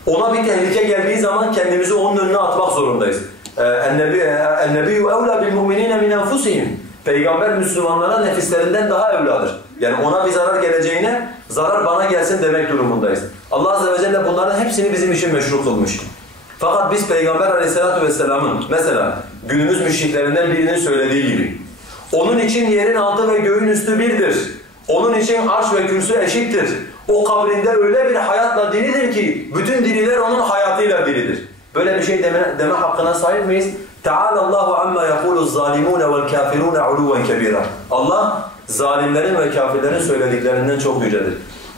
Ona bir tehlike geldiği zaman kendimizi onun önüne atmak zorundayız. اَنَّبِيُّ اَوْلَى بِالْمُؤْمِنِينَ مِنْ أَنْفُسِهِمْ Peygamber Müslümanlara nefislerinden daha evladır. Yani ona bir zarar geleceğine zarar bana gelsin demek durumundayız. Allah Azze ve Celle bunların hepsini bizim için meşru kılmış. Fakat biz Peygamber Aleyhisselatü Vesselam'ın mesela günümüz müşriklerinden birinin söylediği gibi onun için yerin altı ve göğün üstü birdir. Onun için arş ve kürsü eşittir. O kabrinde öyle bir hayatla diridir ki bütün diriler onun hayatıyla diridir. Böyle bir şey deme hakkına sahip miyiz? Teala Allahu amma yaqulu zalimun vel kafirun uluven kebira. Allah zalimlerin ve kafirlerin söylediklerinden çok yücedir.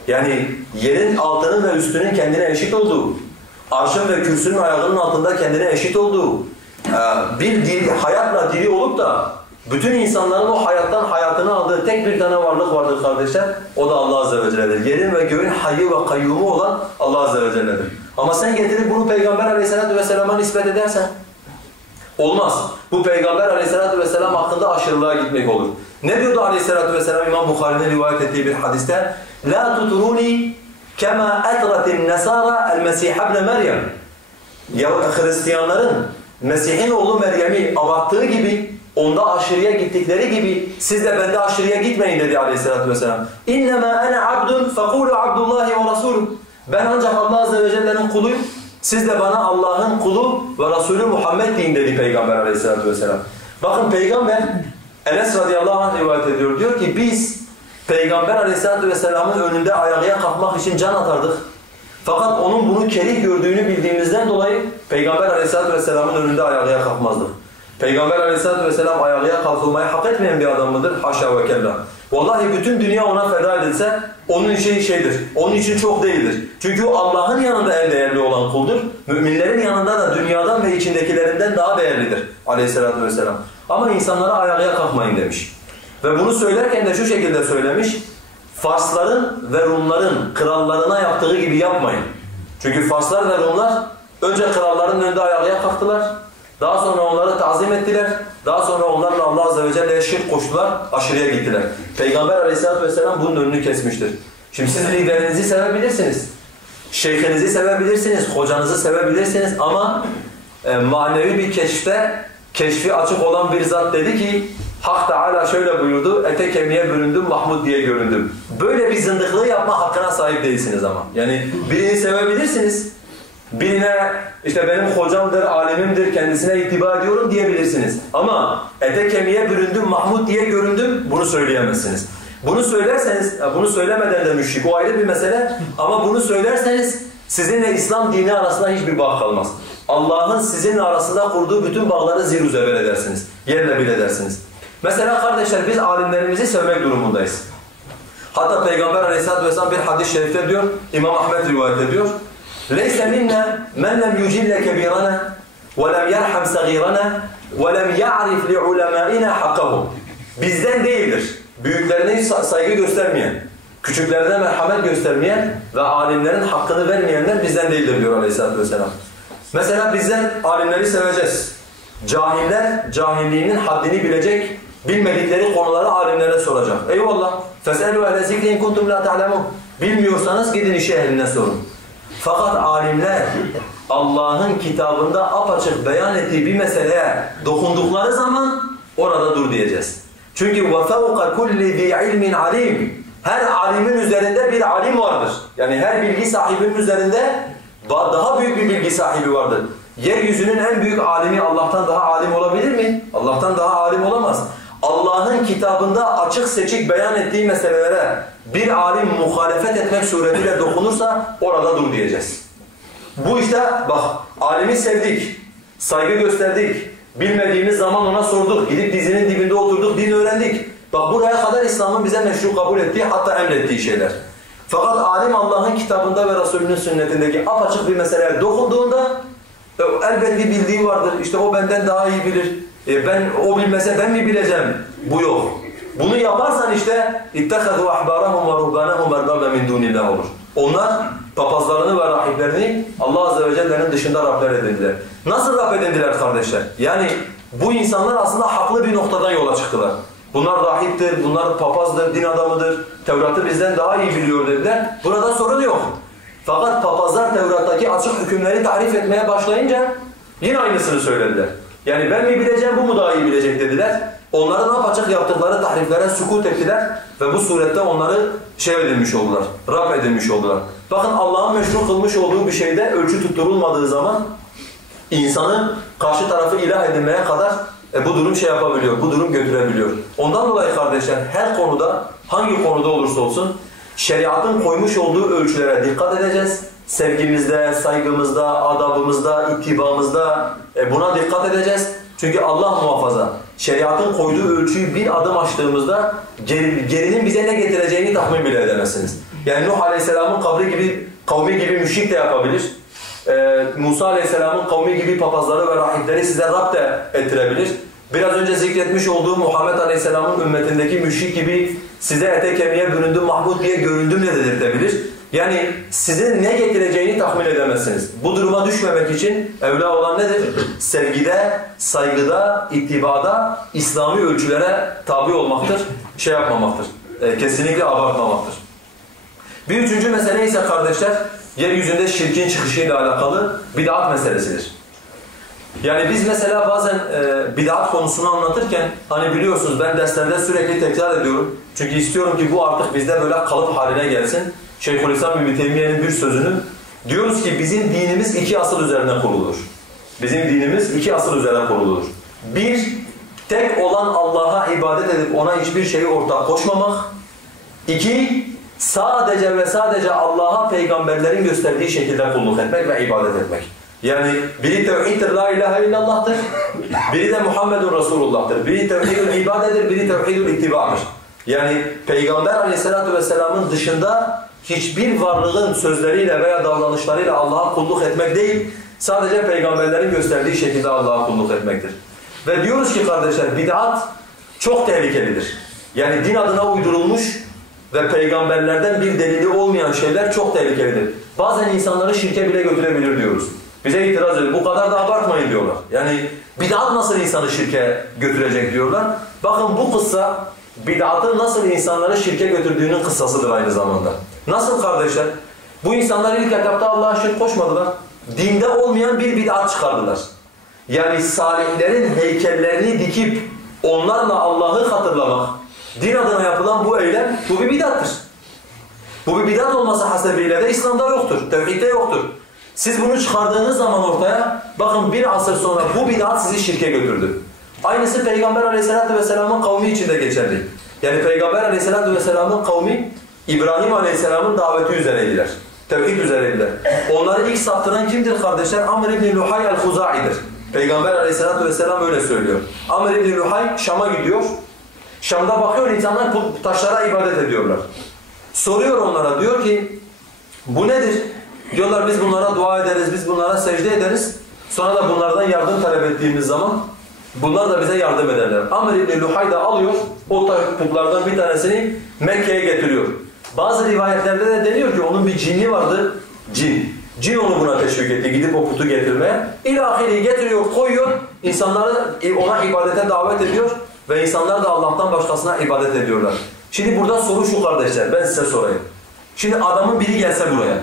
Yani yerin altının ve üstünün kendine eşit olduğu, arşın ve kürsünün ayağının altında kendine eşit olduğu, bir hayatla diri olup da bütün insanların o hayattan hayatını aldığı tek bir tane varlık vardır kardeşler. O da Allah Azze ve Celle'dir. Yerin ve göğün hayy ve kayyumu olan Allah Azze ve Celle'dir. Ama sen getirip bunu Peygamber Aleyhisselatü Vesselam'a nispet edersen olmaz. Bu Peygamber Aleyhisselatü Vesselam hakkında aşırılığa gitmek olur. Ne diyordu Aleyhisselatü Vesselam İmam Bukhari'nin rivayet ettiği bir hadiste? لَا تُطُرُونِي كَمَا اَتْرَتِ النَّسَارَ الْمَسِيحَ بْنَ مَرْيَمْ Hristiyanların Mesih'in oğlu Meryem'i abarttığı gibi, onda aşırıya gittikleri gibi siz de bende aşırıya gitmeyin dedi Aleyhisselatü Vesselam. اِنَّمَا أَنَا عَبْدٌ فَقُولُ عَبْدُ اللّٰهِ وَرَسُولُهُ Ben ancak Allah Azze ve Celle'nin kuluyum. Siz de bana Allah'ın kulu ve Resulü Muhammed deyin dedi Peygamber Aleyhisselatü Vesselam. Bakın Peygamber Enes radıyallahu anh rivayet ediyor. Diyor ki biz Peygamber Aleyhisselatü Vesselam'ın önünde ayağa kalkmak için can atardık. Fakat onun bunu kerih gördüğünü bildiğimizden dolayı Peygamber Aleyhisselatü Vesselam'ın önünde ayağa kalkmazdık. Peygamber Aleyhisselatü Vesselam ayağa kalkılmayı hak etmeyen bir adam mıdır? Haşa ve kella. Vallahi bütün dünya ona feda edilse onun için şeydir, onun için çok değildir. Çünkü o Allah'ın yanında en değerli olan kuldur. Müminlerin yanında da dünyadan ve içindekilerinden daha değerlidir Aleyhisselatü Vesselam. Ama insanlara ayağa kalkmayın demiş. Ve bunu söylerken de şu şekilde söylemiş. Farsların ve Rumların krallarına yaptığı gibi yapmayın. Çünkü Farslar ve Rumlar önce kralların önünde ayağa kalktılar. Daha sonra onları tazim ettiler. Daha sonra onlarla Allah Azze ve Celle'ye şirk koştular, aşırıya gittiler. Peygamber Aleyhisselatü Vesselam bunun önünü kesmiştir. Şimdi siz liderinizi sevebilirsiniz. Şeyhinizi sevebilirsiniz, hocanızı sevebilirsiniz ama manevi bir keşfi açık olan bir zat dedi ki Hak Teala şöyle buyurdu, ete kemiğe büründüm, Mahmud diye göründüm. Böyle bir zındıklığı yapma hakkına sahip değilsiniz ama. Yani birini sevebilirsiniz, birine işte benim hocamdır, alimimdir, kendisine ittiba ediyorum diyebilirsiniz. Ama ete kemiğe büründüm, Mahmud diye göründüm, bunu söyleyemezsiniz. Bunu söylerseniz, bunu söylemeden de müşrik, o ayrı bir mesele. Ama bunu söylerseniz sizinle İslam dini arasında hiçbir bağ kalmaz. Allah'ın sizinle arasında kurduğu bütün bağları zir zeber edersiniz, yerle bir edersiniz. Mesela kardeşler biz alimlerimizi sevmek durumundayız. Hatta Peygamber Aleyhisselatü Vesselam bir hadis-i şerifte diyor, İmam Ahmed rivayet ediyor. لَيْسَ مِنَّا مَنْ لَمْ يُجِلَّ كَبِيرَنَا وَلَمْ يَرْحَمْ صَغِيرَنَا وَلَمْ يَعْرِفْ لِعُلَمَائِنَا حَقَّهُ Bizden değildir. Büyüklerine saygı göstermeyen, küçüklerine merhamet göstermeyen ve alimlerin hakkını vermeyenler bizden değildir diyor Aleyhisselatü Vesselam. Mesela bizler alimleri seveceğiz. Cahiller cahilliğinin haddini bilecek, bilmedikleri konuları alimlere soracak. Eyvallah. فَسْأَلُوا اَلَى زِكْرِ اِنْ كُنْتُمْ لَا تَعْلَمُونَ Bilmiyorsanız gidin işi ehline sorun. Fakat alimler Allah'ın kitabında apaçık beyan ettiği bir meseleye dokundukları zaman orada dur diyeceğiz. Çünkü وَفَوْقَ كُلِّ ذِي عِلْمٍ عَلِيمٍ Her alimin üzerinde bir alim vardır. Yani her bilgi sahibinin üzerinde daha büyük bir bilgi sahibi vardır. Yeryüzünün en büyük alimi Allah'tan daha alim olabilir mi? Allah'tan daha alim olamaz. Allah'ın kitabında açık seçik beyan ettiği meselelere bir alim muhalefet etmek suretiyle dokunursa orada dur diyeceğiz. Bu işte bak alimi sevdik, saygı gösterdik, bilmediğimiz zaman ona sorduk, gidip dizinin dibinde oturduk, din öğrendik. Bak buraya kadar İslam'ın bize meşru kabul ettiği hatta emrettiği şeyler. Fakat alim Allah'ın kitabında ve Resulünün sünnetindeki apaçık bir meseleye dokunduğunda elbet bir bildiği vardır. İşte o benden daha iyi bilir. O bilmese ben mi bileceğim? Bu yok. Bunu yaparsan işte اِتَّخَذُوا أَحْبَارَهُمْ وَرُهْبَانَهُمْ اَرْبَابًا مِنْ دُونِ اللّٰهِ olur. Onlar papazlarını ve rahiplerini Allah Azze ve Celle'nin dışında Rabler edindiler. Nasıl Rab edindiler kardeşler? Yani bu insanlar aslında haklı bir noktadan yola çıktılar. Bunlar rahiptir, bunlar papazdır, din adamıdır. Tevrat'ı bizden daha iyi biliyor dediler. Burada sorun yok. Fakat papazlar Tevrat'taki açık hükümleri tarif etmeye başlayınca yine aynısını söylediler. Yani ben mi bileceğim, bu mu daha iyi bilecek dediler. Onların apaçık yaptıkları tahriflere sükut ettiler ve bu surette onları edilmiş oldular, Rab edilmiş oldular. Bakın Allah'ın meşru kılmış olduğu bir şeyde ölçü tutturulmadığı zaman insanı karşı tarafı ilah edinmeye kadar bu durum şey yapabiliyor, bu durum götürebiliyor. Ondan dolayı kardeşler her konuda, hangi konuda olursa olsun şeriatın koymuş olduğu ölçülere dikkat edeceğiz. Sevgimizde, saygımızda, adabımızda, ittibamızda buna dikkat edeceğiz. Çünkü Allah muhafaza şeriatın koyduğu ölçüyü bir adım açtığımızda gerinin bize ne getireceğini tahmin bile edemezsiniz. Yani Nuh Aleyhisselam'ın kavmi gibi müşrik de yapabilir. Musa Aleyhisselam'ın kavmi gibi papazları ve rahipleri size Rab de ettirebilir. Biraz önce zikretmiş olduğum Muhammed Aleyhisselam'ın ümmetindeki müşrik gibi size ete kemiğe büründüm Mahmud diye göründüm de dedirtebilir. Yani sizin ne getireceğini tahmin edemezsiniz. Bu duruma düşmemek için evla olan nedir? Sevgide, saygıda, ittibada İslami ölçülere tabi olmaktır. Şey yapmamaktır. Kesinlikle abartmamaktır. Bir üçüncü mesele ise kardeşler, yeryüzünde şirkin çıkışıyla alakalı bid'at meselesidir. Yani biz mesela bazen bid'at konusunu anlatırken, hani biliyorsunuz ben derslerde sürekli tekrar ediyorum. Çünkü istiyorum ki bu artık bizde böyle kalıp haline gelsin. Şeyhülislam İbn Teymiye'nin bir sözünü diyoruz ki bizim dinimiz iki asıl üzerine kurulur. Bizim dinimiz iki asıl üzerine kurulur. Bir, tek olan Allah'a ibadet edip ona hiçbir şeyi ortak koşmamak. İki, sadece ve sadece Allah'a peygamberlerin gösterdiği şekilde kulluk etmek ve ibadet etmek. Yani biri tevhiddir, la ilahe illallah'tır. Biri de Muhammedun Resulullah'tır. Biri tevhidül ibadedir, biri tevhidül ittibadır. Yani Peygamber Aleyhisselatü Vesselam'ın dışında hiçbir varlığın sözleriyle veya davranışlarıyla Allah'a kulluk etmek değil, sadece peygamberlerin gösterdiği şekilde Allah'a kulluk etmektir. Ve diyoruz ki kardeşler, bid'at çok tehlikelidir. Yani din adına uydurulmuş ve peygamberlerden bir delili olmayan şeyler çok tehlikelidir. Bazen insanları şirke bile götürebilir diyoruz. Bize itiraz ediyor. Bu kadar da abartmayın diyorlar. Yani bid'at nasıl insanı şirke götürecek diyorlar. Bakın bu kıssa bid'atın nasıl insanları şirke götürdüğünün kıssasıdır aynı zamanda. Nasıl kardeşler? Bu insanlar ilk etapta Allah'a şirk koşmadılar. Dinde olmayan bir bid'at çıkardılar. Yani salihlerin heykellerini dikip onlarla Allah'ı hatırlamak, din adına yapılan bu eylem, bu bir bid'attır. Bu bir bid'at olması hasebiyle de İslam'da yoktur, tevhidde yoktur. Siz bunu çıkardığınız zaman ortaya, bakın bir asır sonra bu bid'at sizi şirke götürdü. Aynısı Peygamber Aleyhisselatü Vesselam'ın kavmi için de geçerli. Yani Peygamber Aleyhisselatü Vesselam'ın kavmi İbrahim Aleyhisselam'ın daveti üzereydiler. Tevhid üzereydiler. Onları ilk saptıran kimdir kardeşler? Amr ibn Luhay el-Huzai'dir. Peygamber Aleyhisselatü Vesselam öyle söylüyor. Amr ibn Luhay Şam'a gidiyor. Şam'da bakıyor insanlar taşlara ibadet ediyorlar. Soruyor onlara, diyor ki bu nedir? Diyorlar biz bunlara dua ederiz, biz bunlara secde ederiz. Sonra da bunlardan yardım talep ettiğimiz zaman bunlar da bize yardım ederler. Amr ibn Luhay da alıyor, o putlardan bir tanesini Mekke'ye getiriyor. Bazı rivayetlerde de deniyor ki onun bir cinni vardı, cin. Cin onu buna teşvik etti, gidip o putu getirmeye. İlahiri getiriyor, koyuyor, insanları ona ibadete davet ediyor ve insanlar da Allah'tan başkasına ibadet ediyorlar. Şimdi burada soru şu kardeşler, ben size sorayım. Şimdi adamın biri gelse buraya,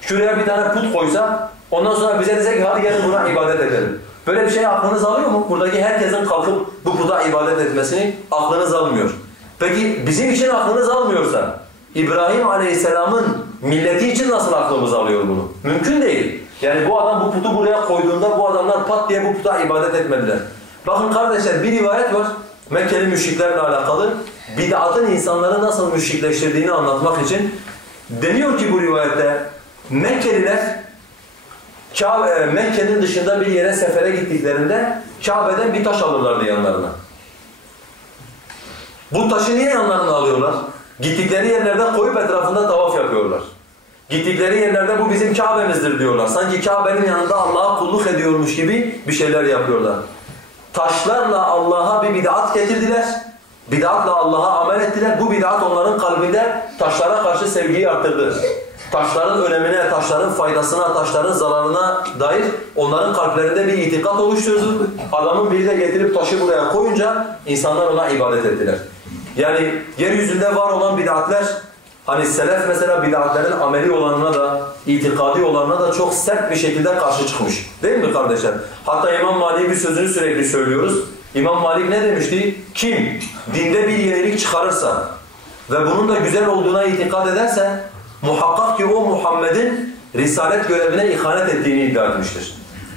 şuraya bir tane put koysa, ondan sonra bize dese ki hadi gelin buna ibadet edelim. Böyle bir şey aklınız alıyor mu? Buradaki herkesin kalkıp bu puta ibadet etmesini aklınız almıyor. Peki bizim için aklınız almıyorsa, İbrahim Aleyhisselam'ın milleti için nasıl aklımız alıyor bunu? Mümkün değil. Yani bu adam bu putu buraya koyduğunda bu adamlar pat diye bu puta ibadet etmediler. Bakın kardeşler bir rivayet var Mekkeli müşriklerle alakalı. Bid'atın insanları nasıl müşrikleştirdiğini anlatmak için. Deniyor ki bu rivayette Mekkeliler Mekke'nin dışında bir yere sefere gittiklerinde Kabe'den bir taş alırlardı yanlarına. Bu taşı niye yanlarına alıyorlar? Gittikleri yerlerde koyup etrafında tavaf yapıyorlar. Gittikleri yerlerde bu bizim Kabe'mizdir diyorlar. Sanki Kabe'nin yanında Allah'a kulluk ediyormuş gibi bir şeyler yapıyorlar. Taşlarla Allah'a bir bid'at getirdiler. Bid'atla Allah'a amel ettiler. Bu bid'at onların kalbinde taşlara karşı sevgiyi arttırdı. Taşların önemine, taşların faydasına, taşların zararına dair onların kalplerinde bir itikat oluşturdu. Adamın biri de getirip taşı buraya koyunca insanlar ona ibadet ettiler. Yani yeryüzünde var olan bid'atler, hani selef mesela bid'atlerin ameli olanına da, itikadi olanına da çok sert bir şekilde karşı çıkmış. Değil mi kardeşler? Hatta İmam Malik'in bir sözünü sürekli söylüyoruz. İmam Malik ne demişti? Kim dinde bir yenilik çıkarırsa ve bunun da güzel olduğuna itikad ederse, muhakkak ki o Muhammed'in risalet görevine ihanet ettiğini iddia etmiştir.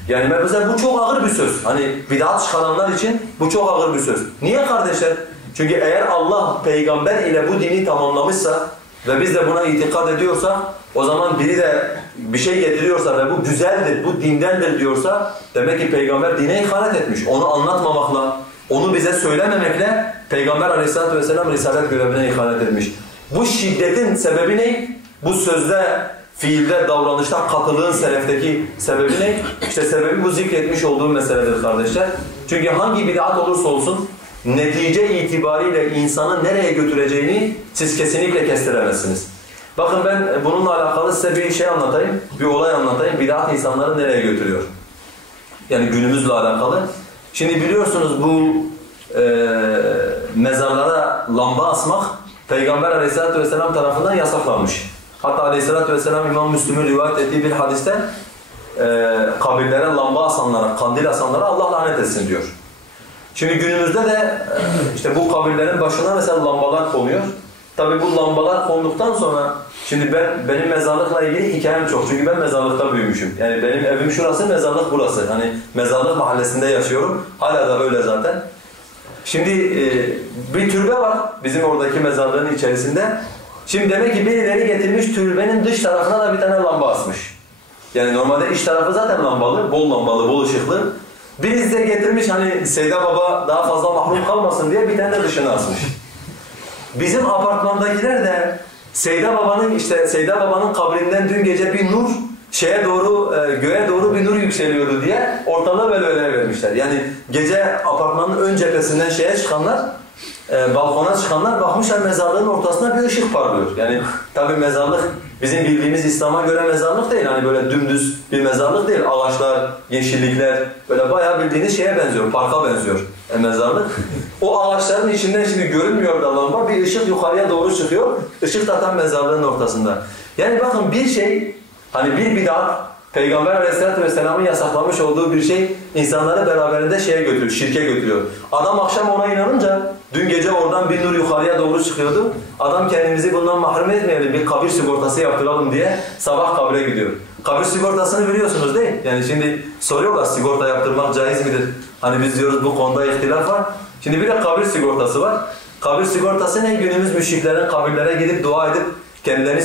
Yani mesela bu çok ağır bir söz. Hani bid'at çıkaranlar için bu çok ağır bir söz. Niye kardeşler? Çünkü eğer Allah peygamber ile bu dini tamamlamışsa ve biz de buna itikad ediyorsak, o zaman biri de bir şey getiriyorsa ve bu güzeldir, bu dindendir diyorsa demek ki peygamber dine ihanet etmiş. Onu anlatmamakla, onu bize söylememekle peygamber aleyhissalatu vesselam risalet görevine ihanet etmiş. Bu şiddetin sebebi ne? Bu sözde, fiilde, davranışta katılığın selefteki sebebi ne? İşte sebebi bu zikretmiş olduğum meseledir kardeşler. Çünkü hangi bid'at olursa olsun netice itibariyle insanı nereye götüreceğini siz kesinlikle kestiremezsiniz. Bakın ben bununla alakalı size bir şey anlatayım, bir olay anlatayım. Bid'at insanları nereye götürüyor? Yani günümüzle alakalı. Şimdi biliyorsunuz bu mezarlara lamba asmak Peygamber aleyhissalatu vesselam tarafından yasaklanmış. Hatta aleyhissalatu vesselam İmam Müslim'in rivayet ettiği bir hadiste kabirlere lamba asanlara, kandil asanlara Allah lanet etsin diyor. Şimdi günümüzde de işte bu kabirlerin başına mesela lambalar konuyor. Tabi bu lambalar konduktan sonra şimdi benim mezarlıkla ilgili hikayem çok. Çünkü ben mezarlıkta büyümüşüm. Yani benim evim şurası, mezarlık burası. Hani mezarlık mahallesinde yaşıyorum. Hala da öyle zaten. Şimdi bir türbe var bizim oradaki mezarlığın içerisinde. Şimdi demek ki birileri getirmiş türbenin dış tarafına da bir tane lamba asmış. Yani normalde iç tarafı zaten lambalı, bol lambalı, bol ışıklı. Birisi de getirmiş hani Seyda Baba daha fazla mahrum kalmasın diye bir tane de dışına asmış. Bizim apartmandakiler de Seyda Baba'nın kabrinden dün gece bir nur şeye doğru, göğe doğru bir nur yükseliyordu diye ortalığı böyle vermişler. Yani gece apartmanın ön cephesinden şeye çıkanlar, balkona çıkanlar bakmışlar mezarlığın ortasında bir ışık parlıyor. Yani tabii mezarlık bizim bildiğimiz İslam'a göre mezarlık değil. Hani böyle dümdüz bir mezarlık değil. Ağaçlar, yeşillikler böyle bayağı bildiğiniz şeye benziyor, parka benziyor mezarlık. O ağaçların içinden şimdi görünmüyor da lamba, bir ışık yukarıya doğru çıkıyor. Işık da tam mezarlığın ortasında. Yani bakın bir şey, hani bir bid'at, Peygamber aleyhissalatu vesselam'ın yasaklamış olduğu bir şey insanları beraberinde şeye götürüyor, şirke götürüyor. Adam akşam ona inanınca, dün gece oradan bir nur yukarıya doğru çıkıyordu. Adam kendimizi bundan mahrum etmeyelim, bir kabir sigortası yaptıralım diye sabah kabre gidiyor. Kabir sigortasını biliyorsunuz değil mi? Yani şimdi soruyorlar sigorta yaptırmak caiz midir? Hani biz diyoruz bu konuda ihtilaf var. Şimdi bir de kabir sigortası var. Kabir sigortası ne? Günümüz müşriklerin kabirlere gidip dua edip kendilerini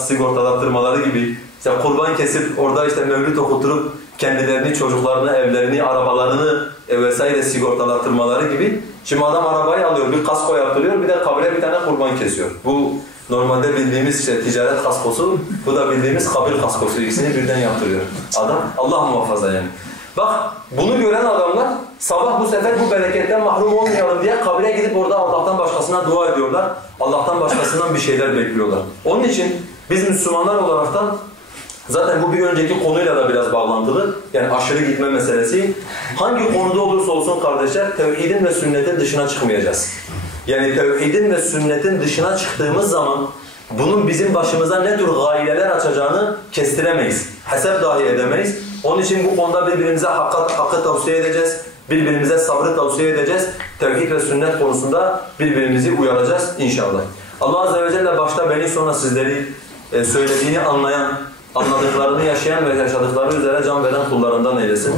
sigortalattırmaları gibi. İşte kurban kesip orada işte mevlüt okuturup kendilerini, çocuklarını, evlerini, arabalarını vesaire sigortalattırmaları gibi. Şimdi adam arabayı alıyor, bir kasko yaptırıyor, bir de kabire bir tane kurban kesiyor. Bu normalde bildiğimiz işte ticaret kaskosu, bu da bildiğimiz kabir kaskosu. İkisini birden yaptırıyor adam. Allah muhafaza yani. Bak bunu gören adamlar sabah bu sefer bu bereketten mahrum olmayalım diye kabire gidip orada Allah'tan başkasına dua ediyorlar. Allah'tan başkasından bir şeyler bekliyorlar. Onun için biz Müslümanlar olaraktan zaten bu bir önceki konuyla da biraz bağlantılı. Yani aşırı gitme meselesi. Hangi konuda olursa olsun kardeşler tevhidin ve sünnetin dışına çıkmayacağız. Yani tevhidin ve sünnetin dışına çıktığımız zaman bunun bizim başımıza ne tür gaileler açacağını kestiremeyiz. Hesap dahi edemeyiz. Onun için bu konuda birbirimize hakkı tavsiye edeceğiz. Birbirimize sabrı tavsiye edeceğiz. Tevhid ve sünnet konusunda birbirimizi uyaracağız inşallah. Allah Azze ve Celle başta beni sonra sizleri söylediğini anlayan, anladıklarını yaşayan ve yaşadıkları üzere can veren kullarından eylesin.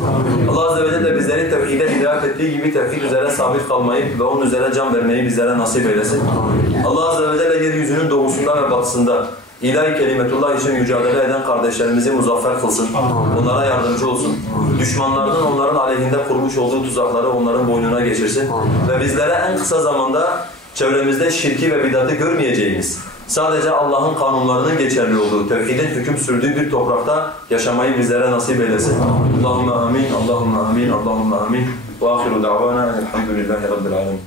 Allah Azze ve Celle bizleri tevhide hidayet ettiği gibi tevhid üzere sabit kalmayı ve onun üzere can vermeyi bizlere nasip eylesin. Allah Azze ve Celle yeryüzünün doğusunda ve batısında ilahi kelimetullah için mücadele eden kardeşlerimizi muzaffer kılsın. Onlara yardımcı olsun. Düşmanlarının onların aleyhinde kurmuş olduğu tuzakları onların boynuna geçirsin. Ve bizlere en kısa zamanda çevremizde şirki ve bid'atı görmeyeceğimiz, sadece Allah'ın kanunlarının geçerli olduğu, tevhidin hüküm sürdüğü bir toprakta yaşamayı bizlere nasip eylesin. Allahümme amin, Allahümme amin, Allahümme amin. Ve ahiru da'vana elhamdülillahi rabbil alemin.